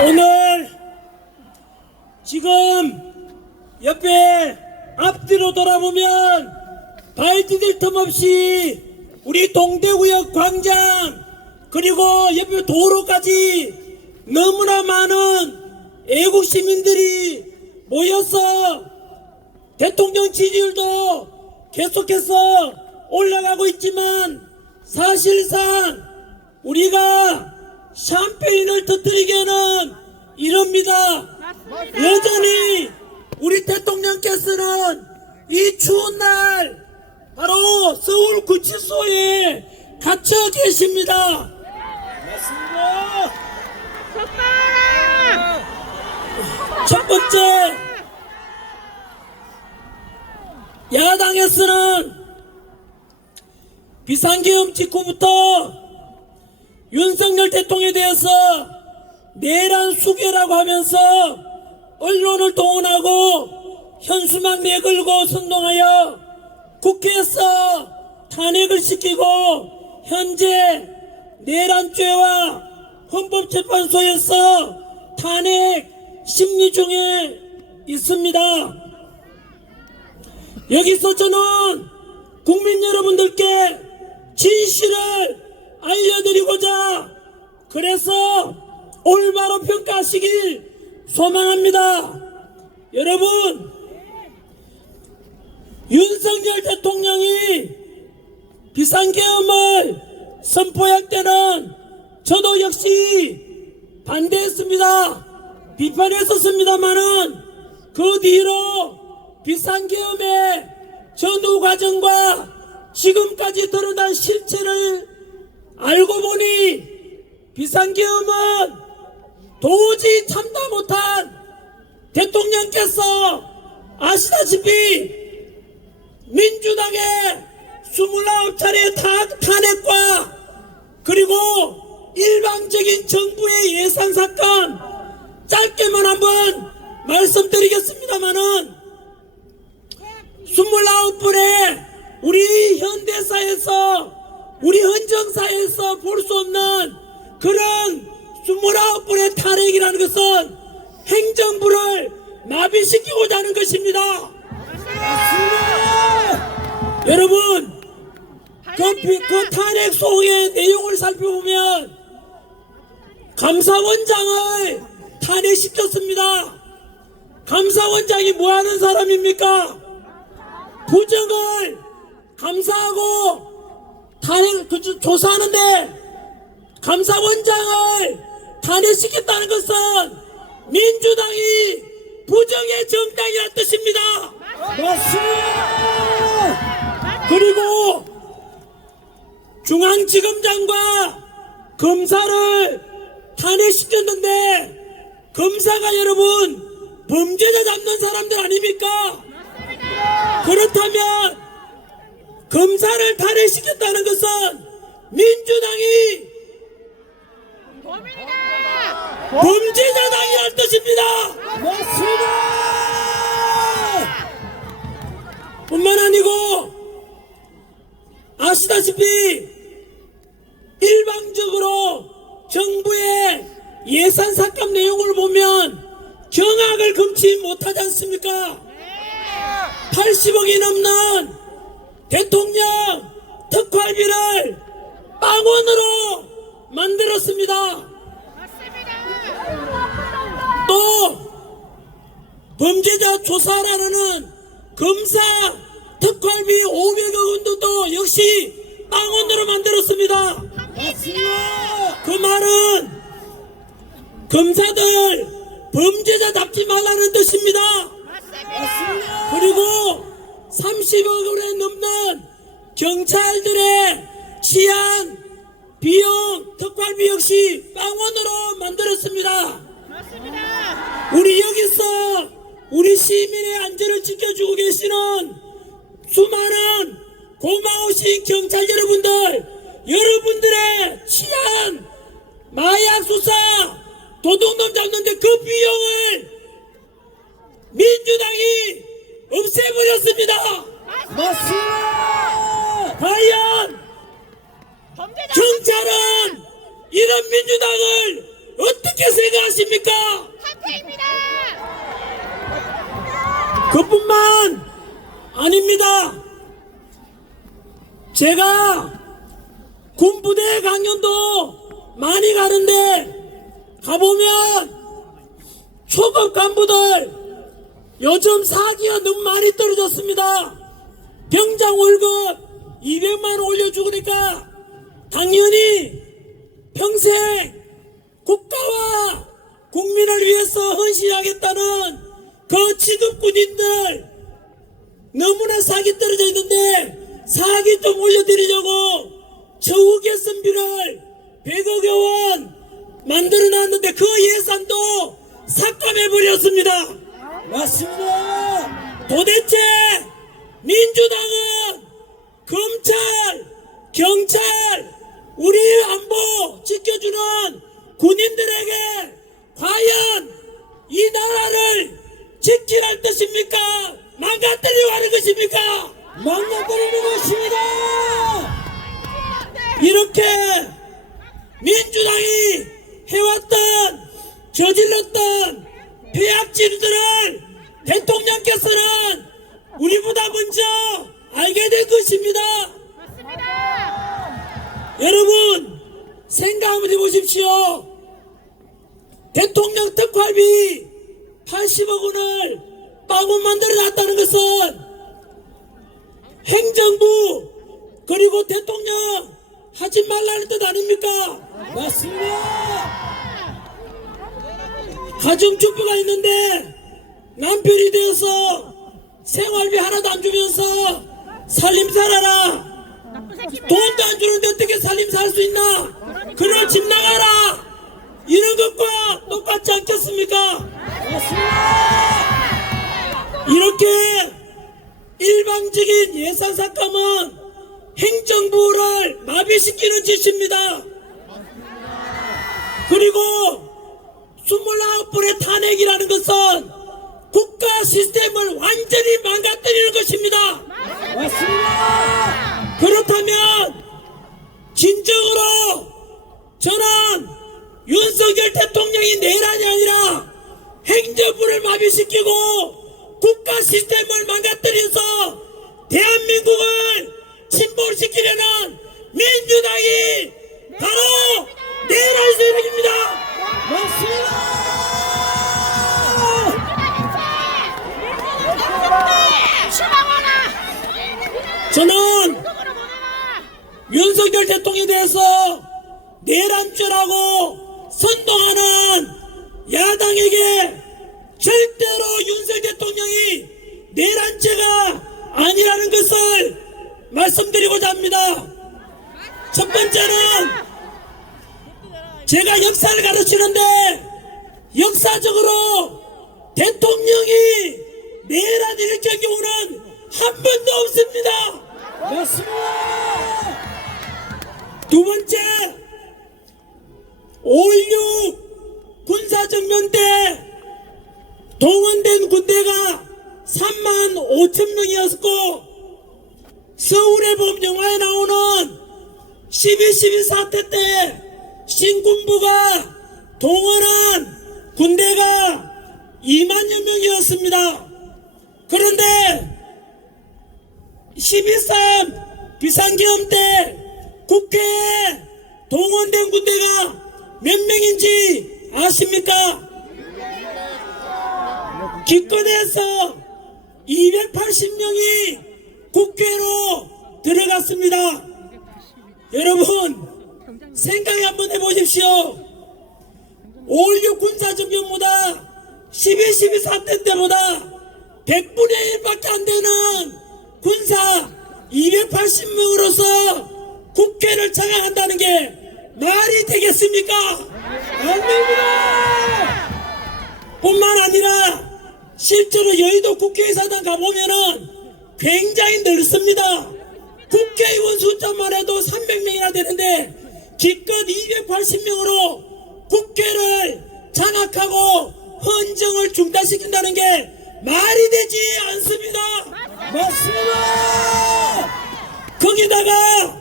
오늘 지금 옆에 앞뒤로 돌아보면 발 디딜 틈 없이 우리 동대구역 광장 그리고 옆에 도로까지 너무나 많은 애국 시민들이 모여서 대통령 지지율도 계속해서 올라가고 있지만 사실상 우리가 샴페인을 터뜨리기에는 이럽니다. 여전히 우리 대통령께서는 이 추운 날 바로 서울 구치소에 갇혀 계십니다. 맞습니다. 첫 번째, 야당에서는 비상계엄 직후부터 윤석열 대통령에 대해서 내란 수괴라고 하면서 언론을 동원하고 현수막 내걸고 선동하여 국회에서 탄핵을 시키고 현재 내란죄와 헌법재판소에서 탄핵 심리 중에 있습니다. 여기서 저는 국민 여러분들께 진실을 알려드리고자 그래서 올바로 평가하시길 소망합니다. 여러분, 윤석열 대통령이 비상계엄을 선포할 때는 저도 역시 반대했습니다. 비판했었습니다마는 그 뒤로 비상계엄의 전후 과정과 지금까지 드러난 실체를 알고 보니 비상계엄은 도저히 참다 못한 대통령께서 아시다시피 민주당의 29차례 탄핵과 그리고 일방적인 정부의 예산 삭감 짧게만 한번 말씀드리겠습니다마는 29분의 우리 현대사에서 우리 헌정사에서 볼 수 없는 그런 29분의 탄핵이라는 것은 행정부를 마비시키고자 하는 것입니다. 여러분 그 탄핵 소의 내용을 살펴보면 감사원장을 탄핵시켰습니다. 감사원장이 뭐하는 사람입니까? 부정을 감사하고 탄핵 조사하는데 감사원장을 탄핵시켰다는 것은 민주당이 부정의 정당이라는 뜻입니다. 맞습니다. 그리고 중앙지검장과 검사를 탄핵시켰는데 검사가 여러분 범죄자 잡는 사람들 아닙니까? 그렇다면 검사를 탄핵시켰다는 것은 민주당이 범인이다. 범죄자당이라는 뜻입니다. 맞습니다. 뿐만 아니고 아시다시피 일방적으로 정부의 예산 삭감 내용을 보면 경악을 금치 못하지 않습니까? 80억이 넘는 대통령 특활비를 빵원으로 만들었습니다. 또 범죄자 조사라는 검사 특활비 500억 원도 역시 빵원으로 만들었습니다. 그 말은 검사들 범죄자 잡지 말라는 뜻입니다. 그리고 30억 원에 넘는 경찰들의 치안 비용 특활비 역시 빵원으로 만들었습니다. 우리 여기서 우리 시민의 안전을 지켜주고 계시는 수많은 고마우신 경찰 여러분들, 여러분들의 치안 마약 수사 도둑놈 잡는데 그 비용을 민주당이 없애버렸습니다. 맞습니다. 과연 경찰은 이런 민주당을 어떻게 생각하십니까? 한패입니다. 그뿐만 아닙니다. 제가 군부대 강연도 많이 가는데 가보면 초급 간부들 요즘 사기가 너무 많이 떨어졌습니다. 병장 월급 200만 원 올려주니까 당연히 평생 국가와 국민을 위해서 헌신하겠다는 그 지급 군인들 너무나 사기 떨어져 있는데 사기 좀 올려드리려고 처우 개선비를 100억여 원 만들어놨는데 그 예산도 삭감해버렸습니다. 맞습니다. 도대체 민주당은 검찰, 경찰, 우리 안보 지켜주는 군인들에게 과연 이 나라를 지키란 뜻입니까? 망가뜨리려고 하는 것입니까? 망가뜨리는 것입니다. 이렇게 민주당이 해왔던 저질렀던 폐악질들을 대통령께서는 우리보다 먼저 알게 된 것입니다. 여러분 생각 한번 해보십시오. 대통령 특활비 80억 원을 빵원 만들어 놨다는 것은 행정부 그리고 대통령 하지 말라는 뜻 아닙니까? 맞습니다. 가정주부가 있는데 남편이 되어서 생활비 하나도 안 주면서 살림살아라 돈도 안 주는데 어떻게 살림 살 수 있나? 그럴 집 나가라 이런 것과 똑같지 않겠습니까? 이렇게 일방적인 예산 삭감은 행정부를 마비시키는 짓입니다. 그리고 29번의 탄핵이라는 것은 국가 시스템을 완전히 망가뜨리는 것입니다. 맞습니다. 그렇다면 진정으로 저는 윤석열 대통령이 내란이 아니라 행정부를 마비시키고 국가 시스템을 망가뜨려서 대한민국을 침몰시키려는 민주당이 바로 내란 세력입니다. 맞습니다. 저는 윤석열 대통령에 대해서 내란죄라고 선동하는 야당에게 절대로 윤석열 대통령이 내란죄가 아니라는 것을 말씀드리고자 합니다. 첫 번째는 제가 역사를 가르치는데 역사적으로 대통령이 내란 일으킨 경우는 한 번도 없습니다. 맞습니다. 두 번째, 5.16 군사정변 때 동원된 군대가 3만 5천 명이었고 서울의 봄 영화에 나오는 12.12 사태 때 신군부가 동원한 군대가 2만여 명이었습니다. 그런데 12.3 비상계엄 때 국회에 동원된 군대가 몇 명인지 아십니까? 기껏해서 280명이 국회로 들어갔습니다. 여러분 생각해 한번 해보십시오. 5.16 군사정변보다 12.12 사태 때보다 100분의 1밖에 안 되는 군사 280명으로서 국회를 장악한다는 게 말이 되겠습니까? 안 됩니다. 뿐만 아니라 실제로 여의도 국회의사당 가보면은 굉장히 넓습니다. 국회의원 숫자만 해도 300명이나 되는데 기껏 280명으로 국회를 장악하고 헌정을 중단시킨다는 게 말이 되지 않습니다. 맞습니다. 거기다가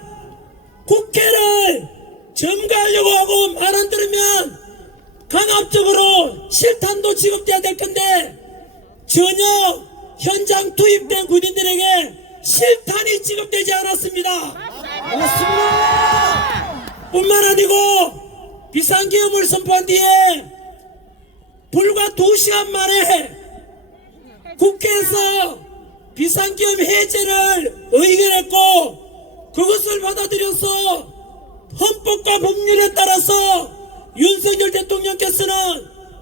국회를 점거하려고 하고 말 안 들으면 강압적으로 실탄도 지급돼야 될 건데 전혀 현장 투입된 군인들에게 실탄이 지급되지 않았습니다. 맞습니다. 뿐만 아니고 비상계엄을 선포한 뒤에 불과 2시간 만에 국회에서 비상계엄 해제를 의결했고 그것을 받아들여서 헌법과 법률에 따라서 윤석열 대통령께서는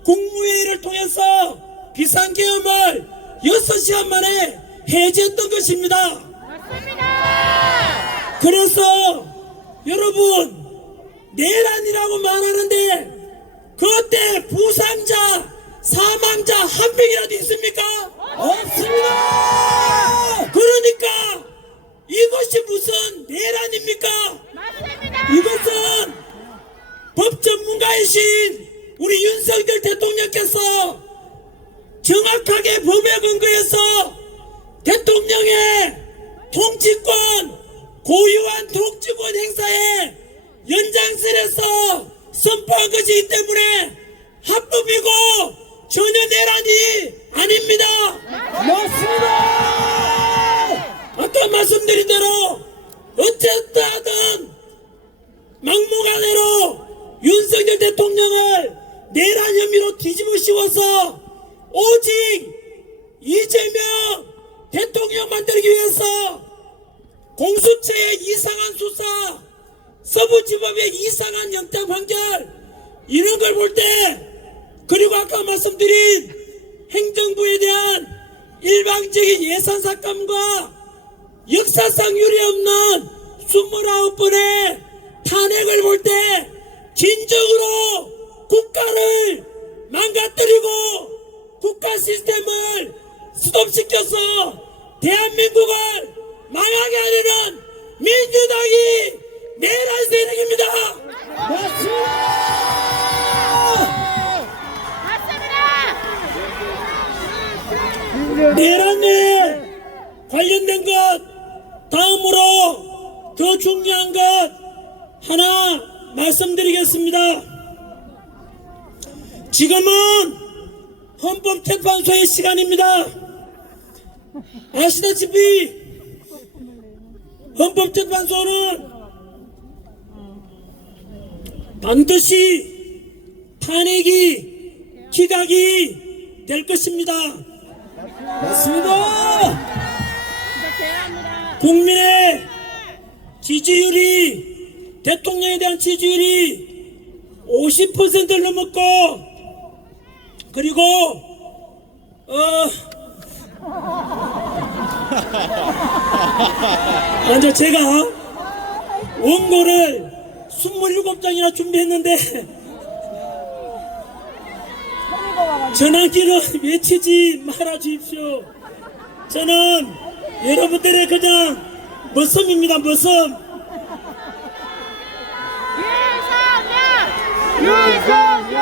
국무회의를 통해서 비상계엄을 6시간 만에 해제했던 것입니다. 그래서 여러분 내란이라고 말하는데 그때 부상자 사망자 한 명이라도 있습니까? 없습니다. 그러니까 이것이 무슨 내란입니까? 이것은 법 전문가이신 우리 윤석열 대통령께서 정확하게 법에 근거해서 대통령의 통치권, 고유한 통치권 행사에 연장선에서 선포한 것이기 때문에 합법이고 전혀 내란이 아닙니다. 맞습니다. 아까 말씀드린 대로 어쨌든 하든 막무가내로 윤석열 대통령을 내란 혐의로 뒤집어 씌워서 오직 이재명 대통령 만들기 위해서 공수처의 이상한 수사, 서부지법의 이상한 영장 판결 이런 걸 볼 때 그리고 아까 말씀드린 행정부에 대한 일방적인 예산 삭감과 역사상 유례없는 29번의 탄핵을 볼 때 진정으로 국가를 망가뜨리고 국가 시스템을 스톱시켜서 대한민국을 망하게 하려는 민주당이 내란 세력입니다. 맞습니다. 더 중요한 것 하나 말씀드리겠습니다. 지금은 헌법재판소의 시간입니다. 아시다시피 헌법재판소는 반드시 탄핵이 기각이 될 것입니다. 맞습니다. 국민의 지지율이, 대통령에 대한 지지율이 50%를 넘었고, 그리고 먼저 제가 원고를 27장이나 준비했는데 전화기를 외치지 말아 주십시오. 저는 여러분들의 그냥 머슴입니다. 머슴. 윤석열!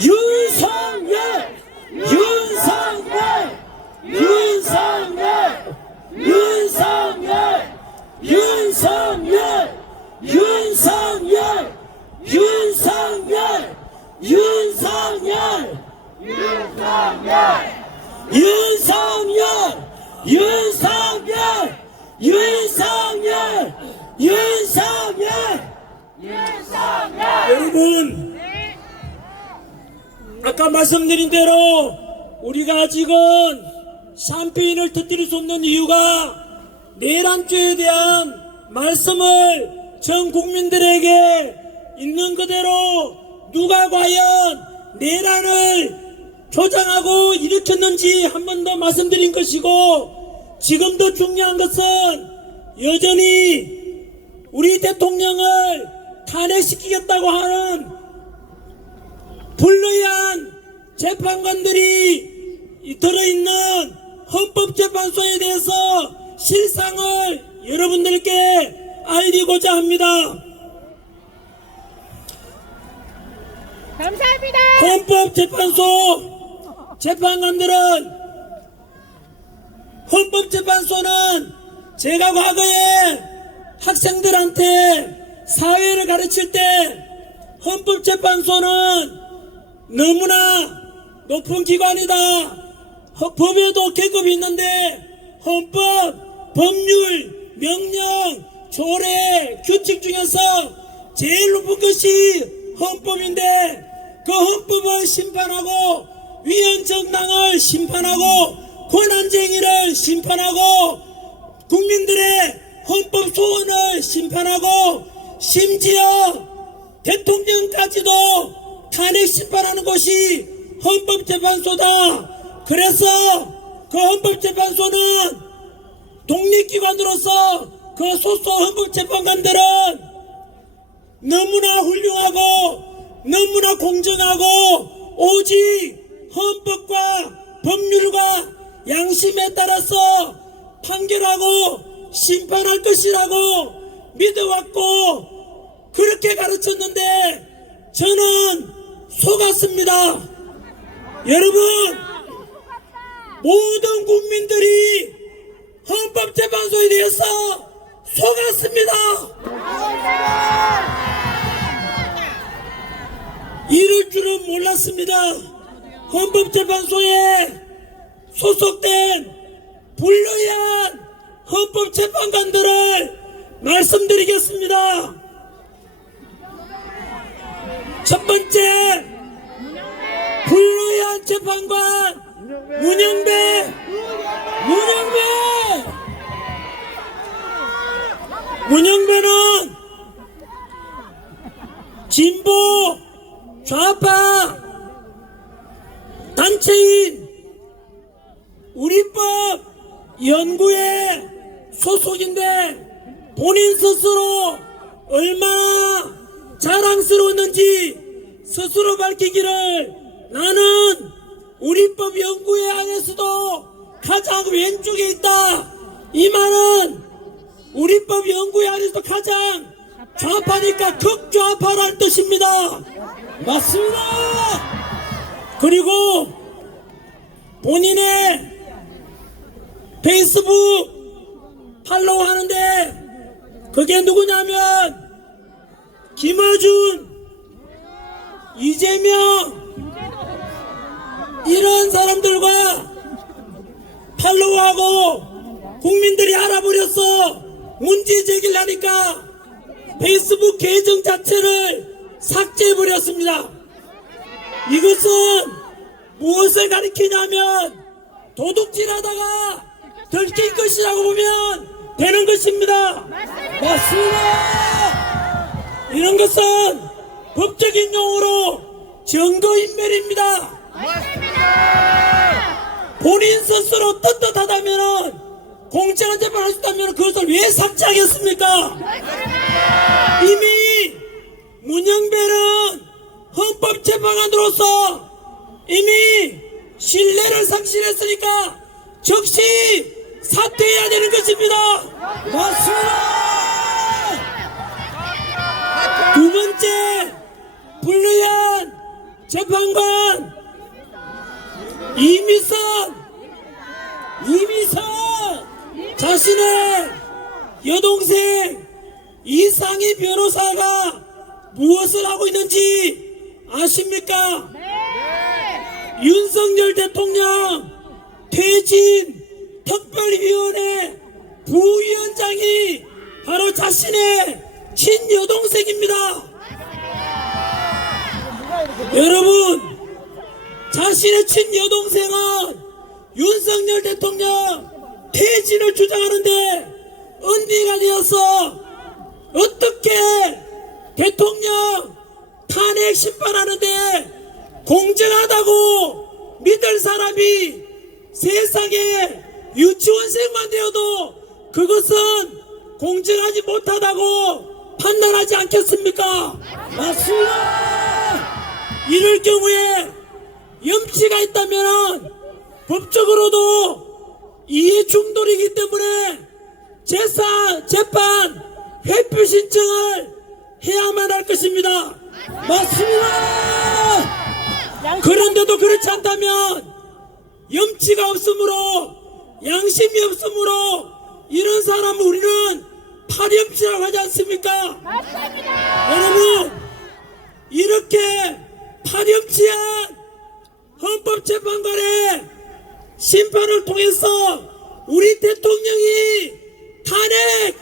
윤석열! 윤석열! 윤석열! 윤석열! 윤석열! 윤석열! 윤석열! 윤석열! 윤석열! 윤석열! 윤석열! 여러분, 아까 말씀드린 대로 우리가 아직은 샴페인을 터뜨릴 수 없는 이유가 내란죄에 대한 말씀을 전 국민들에게 있는 그대로 누가 과연 내란을 조장하고 일으켰는지 한 번 더 말씀드린 것이고, 지금 더 중요한 것은 여전히 우리 대통령을 탄핵시키겠다고 하는 불의한 재판관들이 들어있는 헌법재판소에 대해서 실상을 여러분들께 알리고자 합니다. 감사합니다. 헌법재판소 헌법재판소는 제가 과거에 학생들한테 사회를 가르칠 때 헌법재판소는 너무나 높은 기관이다. 법에도 계급이 있는데 헌법, 법률, 명령, 조례, 규칙 중에서 제일 높은 것이 헌법인데, 그 헌법을 심판하고 위헌정당을 심판하고 권한쟁의를 심판하고 국민들의 헌법 소원을 심판하고 심지어 대통령까지도 탄핵 심판하는 곳이 헌법재판소다. 그래서 그 헌법재판소는 독립기관으로서 그 소속 헌법재판관들은 너무나 훌륭하고 너무나 공정하고 오직 헌법과 법률과 양심에 따라서 판결하고 심판할 것이라고 믿어왔고 그렇게 가르쳤는데 저는 속았습니다. 여러분, 모든 국민들이 헌법재판소에 대해서 속았습니다. 이럴 줄은 몰랐습니다. 헌법재판소에 소속된 불의한 헌법재판관들을 말씀드리겠습니다. 첫 번째, 불의한 재판관 문영배. 문영배는 진보 좌파 단체인 우리법 연구에 소속인데 본인 스스로 얼마나 자랑스러웠는지 스스로 밝히기를 나는 우리법 연구회 안에서도 가장 왼쪽에 있다. 이 말은 우리법 연구회 안에서도 가장 좌파니까 극좌파라는 뜻입니다. 맞습니다. 그리고 본인의 페이스북 팔로우 하는데 그게 누구냐면 김어준, 이재명 이런 사람들과 팔로우하고 국민들이 알아버렸어. 문제 제기를 하니까 페이스북 계정 자체를 삭제해버렸습니다. 이것은 무엇을 가리키냐면 도둑질하다가 들킨 것이라고 보면 되는 것입니다. 맞습니다. 이런 것은 법적인 용어로 증거인멸입니다. 본인 스스로 떳떳하다면 공정한 재판을 할 수 있다면 그것을 왜 삭제하겠습니까? 이미 문영배는 헌법재판관으로서 이미 신뢰를 상실했으니까 즉시 사퇴해야 되는 것입니다. 맞습니다. 두 번째, 불리한 재판관 이미선 자신의 여동생 이상희 변호사가 무엇을 하고 있는지 아십니까? 윤석열 대통령 퇴진 특별위원회 부위원장이 바로 자신의 친여동생입니다. 여러분, 자신의 친여동생은 윤석열 대통령 퇴진을 주장하는데 언니가 되어서 어떻게 대통령 탄핵 심판하는데 공정하다고 믿을 사람이 세상에 유치원생만 되어도 그것은 공정하지 못하다고 판단하지 않겠습니까? 맞습니다. 이럴 경우에 염치가 있다면 법적으로도 이해 충돌이기 때문에 재판 회피 신청을 해야만 할 것입니다. 맞습니다. 그런데도 그렇지 않다면 염치가 없으므로 양심이 없으므로 이런 사람을 우리는 파렴치라고 하지 않습니까? 여러분, 이렇게 파렴치한 헌법재판관의 심판을 통해서 우리 대통령이 탄핵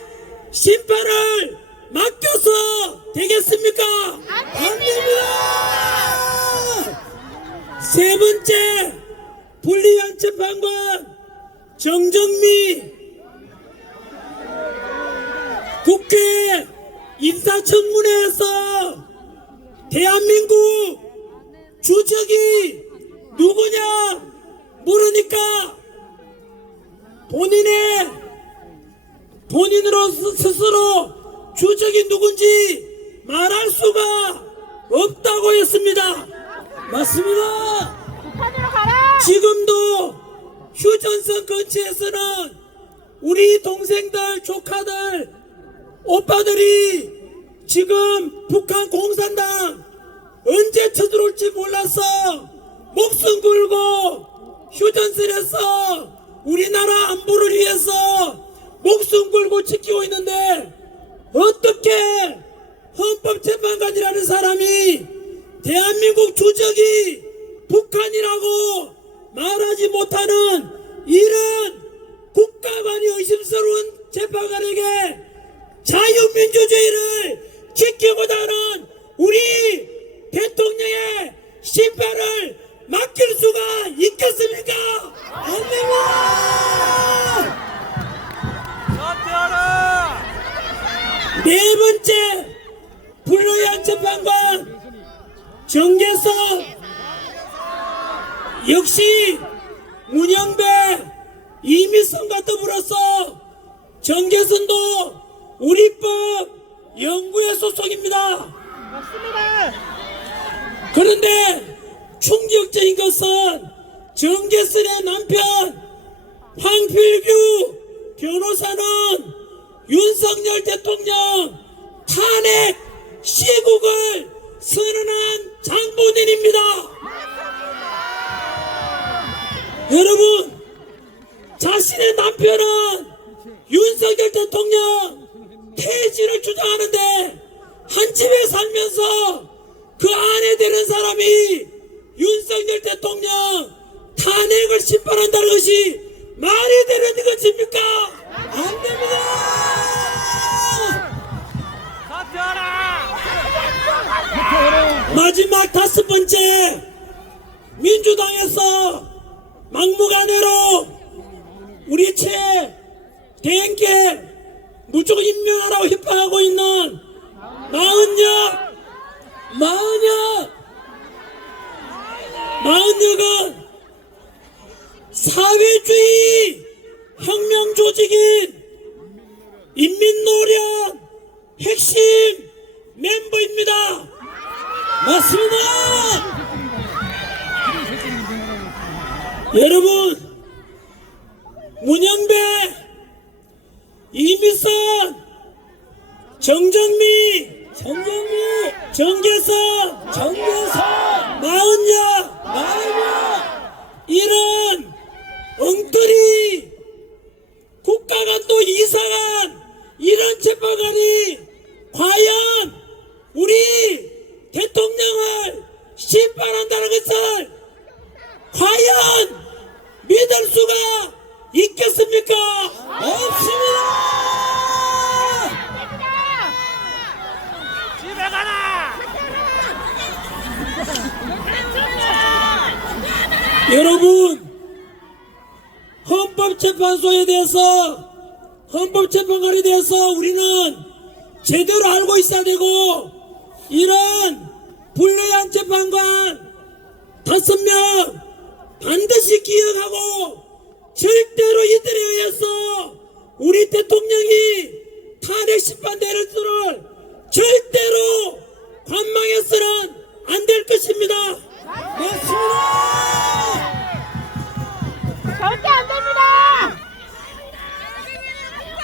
심판을 맡겨서 되겠습니까? 안 됩니다. 세 번째, 불리한 재판관 정정미 국회 인사청문회에서 대한민국 주적이 누구냐 물으니까 본인으로 스스로 주적이 누군지 말할 수가 없다고 했습니다. 맞습니다. 지금도 휴전선 근처에서는 우리 동생들, 조카들, 오빠들이 지금 북한 공산당 언제 쳐들어올지 몰라서 목숨 걸고 휴전선에서 우리나라 안보를 위해서 목숨 걸고 지키고 있는데 어떻게 헌법재판관이라는 사람이 대한민국 주적이 북한이라고 말하지 못하는 이런 국가관이 의심스러운 재판관에게 자유민주주의를 지키고자 하는 우리 대통령의 심판을 맡길 수가 있겠습니까? 안 됩니다. 네 번째, 불리한 재판관 정계석 역시 문영배, 이미선과 더불어서 정계선도 우리법 연구회 소속입니다. 맞습니다. 그런데 충격적인 것은 정계선의 남편 황필규 변호사는 윤석열 대통령 탄핵 시국을 선언한 장본인입니다. 여러분, 자신의 남편은 윤석열 대통령 폐지를 주장하는데 한 집에 살면서 그 안에 되는 사람이 윤석열 대통령 탄핵을 심판한다는 것이 말이 되는 것입니까? 안 됩니다! 마지막 5번째, 민주당에서 막무가내로 우리 최 대행께 무조건 임명하라고 협박하고 있는 마흔역은 사회주의 혁명 조직인 인민노련 핵심 멤버입니다. 맞습니다. 여러분, 문영배, 이미선, 정정미, 정계선, 마흔야, 이런 엉터리 국가가 또 이상한 이런 재판관이 과연 우리 대통령을 심판한다는 것을 과연 믿을 수가 있겠습니까? 없습니다! 집에 가라! 여러분, 헌법재판소에 대해서, 헌법재판관에 대해서 우리는 제대로 알고 있어야 되고, 이런 불리한 재판관 5명 반드시 기억하고 절대로 이들에 의해서 우리 대통령이 탄핵 심판될 줄을 절대로 관망해서는 안 될 것입니다. 맞습니다. 절대 안 됩니다.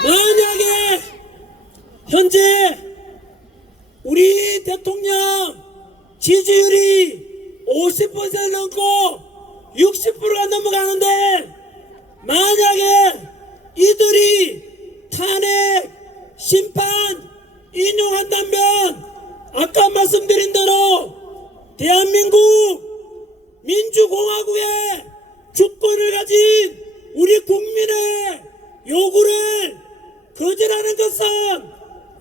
만약에 현재 우리 대통령 지지율이 50% 넘고 60%가 넘어가는데 만약에 이들이 탄핵 심판 인용한다면 아까 말씀드린 대로 대한민국 민주공화국의 주권을 가진 우리 국민의 요구를 거절하는 것은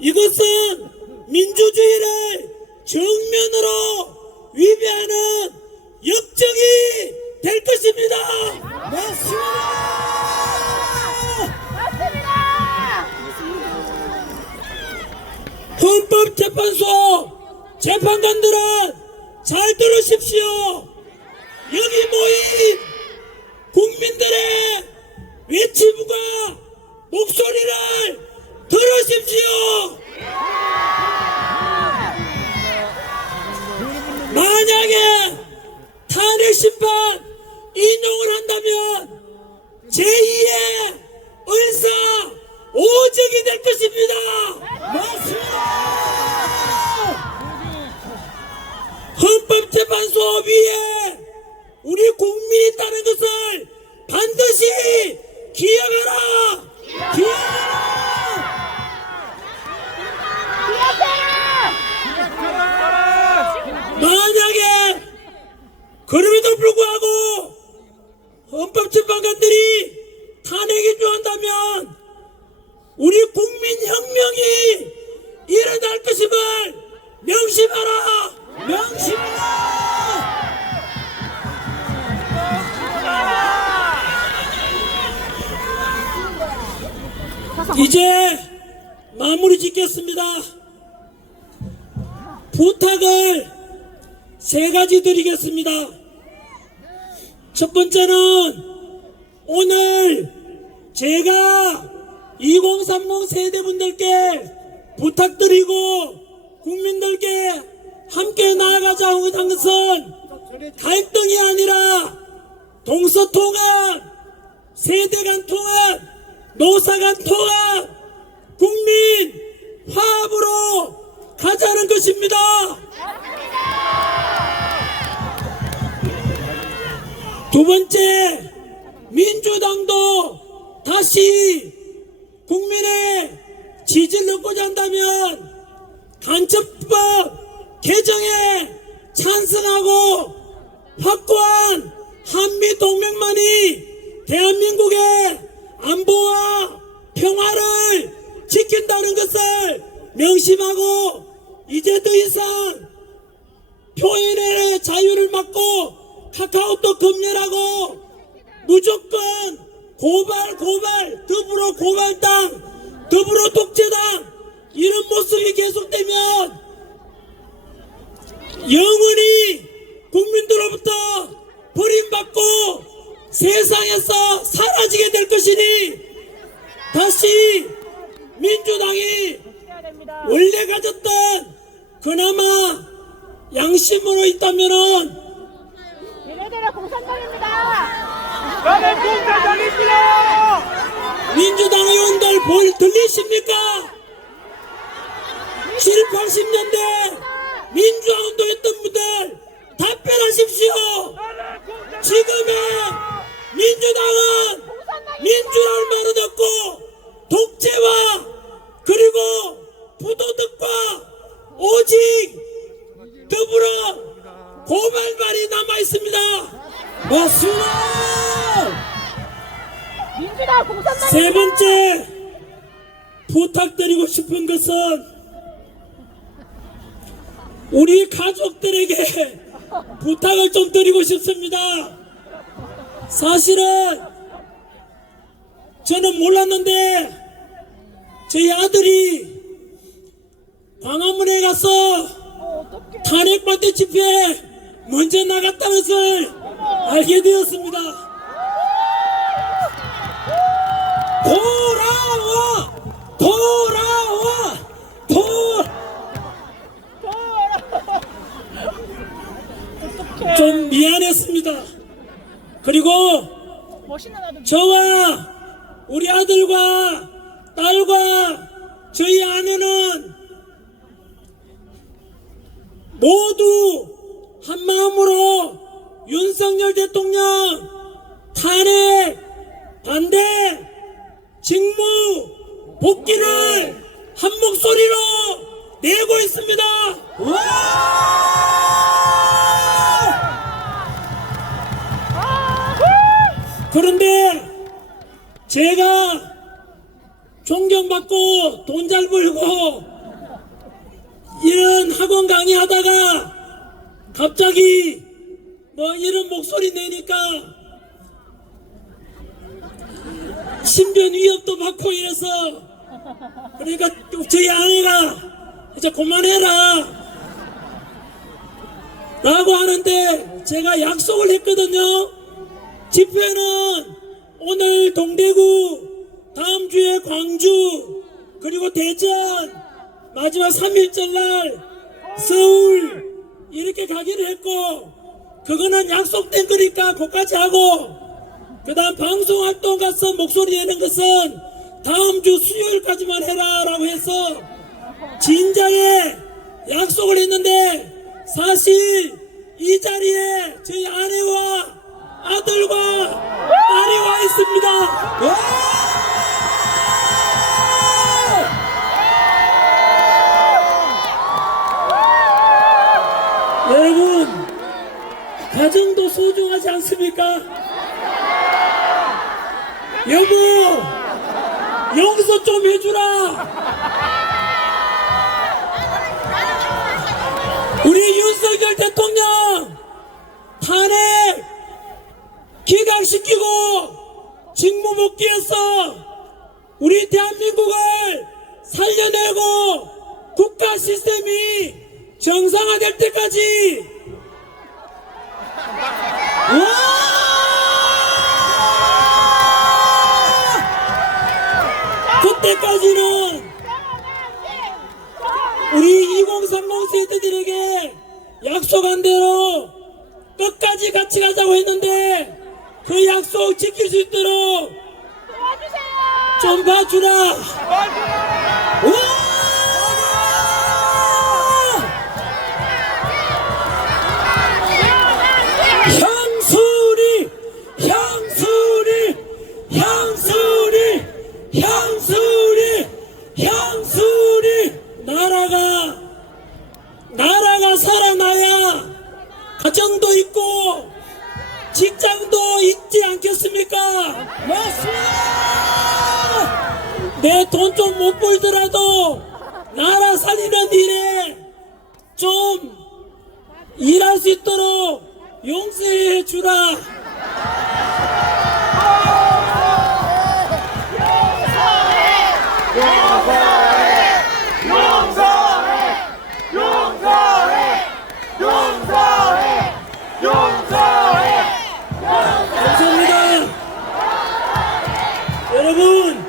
이것은 민주주의를 정면으로 위배하는 역적이 될 것입니다. 맞습니다. 헌법재판소 재판관들은 잘 들으십시오. 여기 모인 국민들의 외침과 목소리를 들으십시오. 만약에 탄핵 심판 인용을 한다면 제2의 을사 오적이 될 것입니다. 맞습니다. 헌법재판소 위에 우리 국민이 있다는 것을 반드시 기억하라. 만약에 그럼에도 불구하고 헌법재판관들이 탄핵 인용한다면 우리 국민혁명이 일어날 것임을 명심하라. 명심하라. 이제 마무리 짓겠습니다. 부탁을 3가지 드리겠습니다. 첫 번째는 오늘 제가 2030 세대분들께 부탁드리고 국민들께 함께 나아가자 한 것은 갈등이 아니라 동서통합, 세대간 통합, 노사간 통합, 국민 화합으로 가자는 것입니다. 두 번째, 민주당도 다시 국민의 지지를 얻고자 한다면 간첩법 개정에 찬성하고 확고한 한미동맹만이 대한민국의 안보와 평화를 지킨다는 것을 명심하고 이제 더 이상 표현의 자유를 막고 카카오톡 검열하고 무조건 고발 더불어 고발당 더불어 독재당 이런 모습이 계속되면 영원히 국민들로부터 버림받고 세상에서 사라지게 될 것이니 다시 민주당이 원래 가졌던 그나마 양심으로 있다면은 얘네들은 공산당입니다. 나는 공산당입니다. 민주당 의원들 볼 들리십니까? 7, 80년대 민주화 운동했던 분들 답변하십시오. 지금의 민주당은 민주화를 만들었고 독재와 그리고 부도덕과 오직 더불어 고발발이 남아있습니다. 맞습니다. 민주당 공산당. 세 번째 부탁드리고 싶은 것은 우리 가족들에게 부탁을 좀 드리고 싶습니다. 사실은 저는 몰랐는데 저희 아들이 광화문에 가서 탄핵반대 집회에 먼저 나갔다는 것을 알게 되었습니다. 좀 미안했습니다. 그리고 멋있는 아들. 저와 우리 아들과 딸과 저희 아내는 모두 한마음으로 윤석열 대통령 탄핵 반대 직무 복귀를 한 목소리로 내고 있습니다. 그런데 제가 존경받고 돈 잘 벌고 이런 학원 강의하다가 갑자기 뭐 이런 목소리 내니까 신변 위협도 받고 이래서 그러니까 저희 아내가 이제 그만해라 라고 하는데 제가 약속을 했거든요. 집회는 오늘 동대구, 다음 주에 광주, 그리고 대전, 마지막 3일절 날 서울 이렇게 가기로 했고 그거는 약속된 거니까 그까지 하고 그 다음 방송활동 가서 목소리 내는 것은 다음 주 수요일까지만 해라 라고 해서 진작에 약속을 했는데 사실 이 자리에 저희 아내와 아들과 딸이 와 있습니다. 여러분 가정도 소중하지 않습니까? 여보 용서 좀 해주라. 우리 윤석열 대통령 탄핵 기각시키고 직무복귀해서 우리 대한민국을 살려내고 국가 시스템이 정상화될 때까지 그때까지는 우리 2030 세대들에게 약속한 대로 끝까지 같이 가자고 했는데 그 약속 지킬 수 있도록 좀 봐주라. 향수리 향수리 향수리 향수리 향수리 살리는 일에 좀 일할 수 있도록 용서해 주라. 감사합니다. 여러분,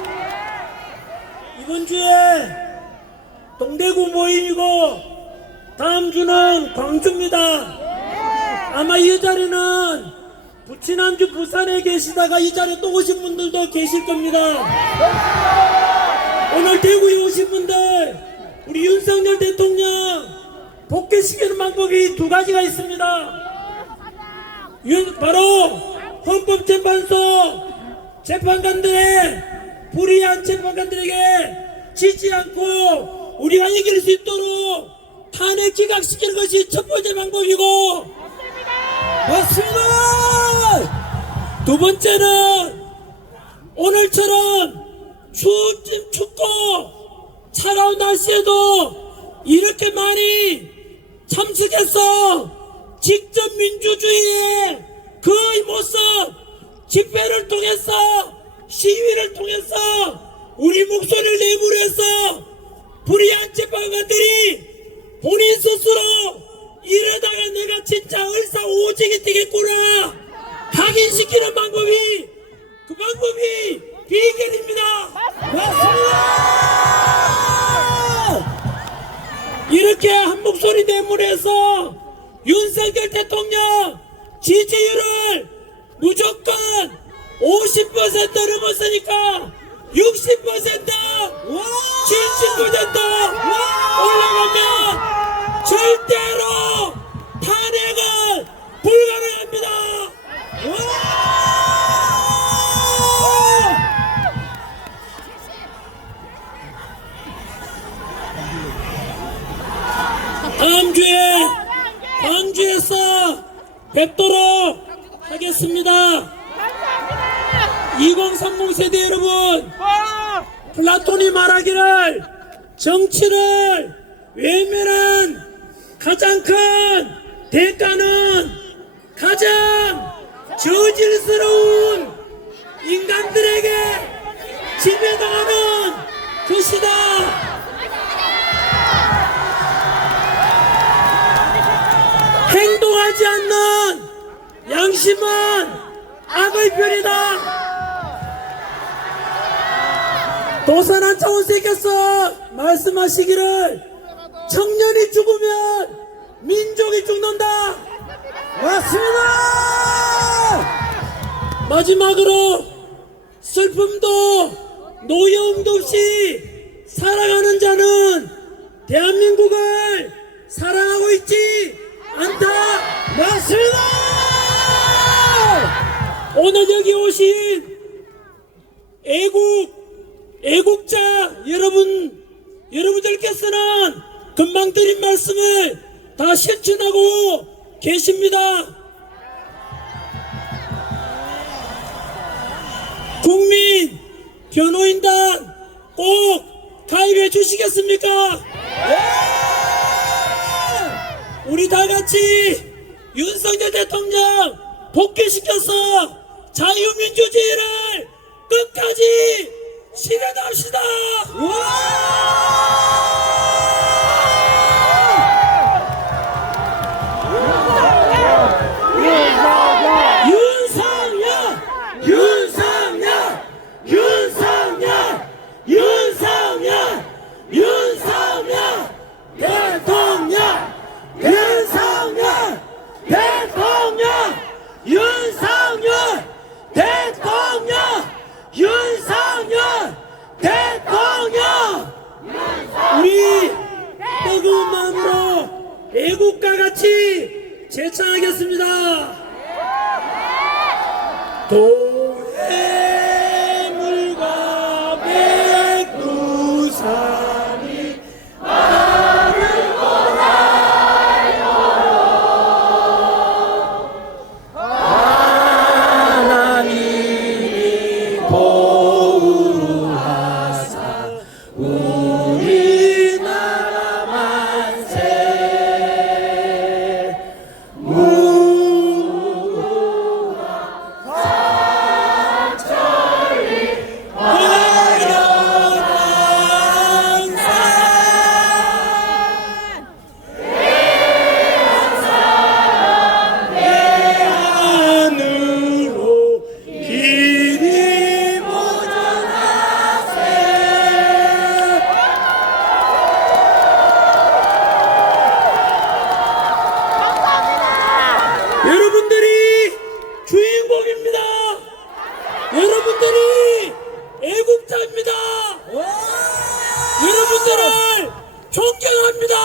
이번 주에 동대구 모임이고 다음 주는 광주입니다. 아마 이 자리는 지난주 부산에 계시다가 이 자리에 또 오신 분들도 계실 겁니다. 오늘 대구에 오신 분들, 우리 윤석열 대통령 복귀시키는 방법이 두 가지가 있습니다. 바로 헌법재판소 재판관들의 불의한 재판관들에게 지지 않고 우리가 이길 수 있도록 탄핵 기각시키는 것이 첫 번째 방법이고, 맞습니다. 두 번째는 오늘처럼 춥고 차가운 날씨에도 이렇게 많이 참석해서 직접 민주주의의 그 모습, 집회를 통해서, 시위를 통해서 우리 목소리를 내부해서 불의한 재판관들이 본인 스스로 이러다가 내가 진짜 을사오직이 되겠구나 각인시키는 방법이, 그 방법이 비결입니다. 맞습니다. 이렇게 한 목소리 내물에서 윤석열 대통령 지지율을 무조건 50% 넘었으니까 60%, 70% 올라가면 절대로 탄핵은 불가능합니다. 다음 주에 광주에서 뵙도록 하겠습니다. 2030 세대 여러분, 플라톤이 말하기를 정치를 외면한 가장 큰 대가는 가장 저질스러운 인간들에게 지배당하는 것이다. 행동하지 않는 양심은 악의 편이다. 도산한 차원세께서 말씀하시기를 청년이 죽으면 민족이 죽는다. 맞습니다. 마지막으로 슬픔도 노여움도 없이 살아가는 자는 대한민국을 사랑하고 있지 않다. 맞습니다. 오늘 여기 오신 애국자 여러분들께서는 금방 드린 말씀을 다 실천하고 계십니다. 국민 변호인단 꼭 가입해 주시겠습니까? 우리 다 같이 윤석열 대통령 복귀시켜서 자유민주주의를 끝까지 실현합시다. 우리 뜨거운 마음으로 애국가 같이 제창하겠습니다. 도해물과 백두산이 나를 떠나요. 하나님이 보호하사 우리나라 저희 애국자입니다. 여러분들을 존경합니다.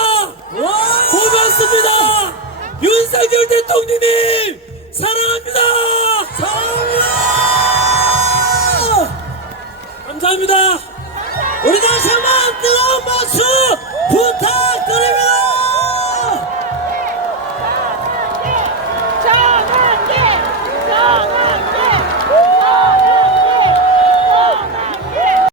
고맙습니다. 윤석열 대통령님 사랑.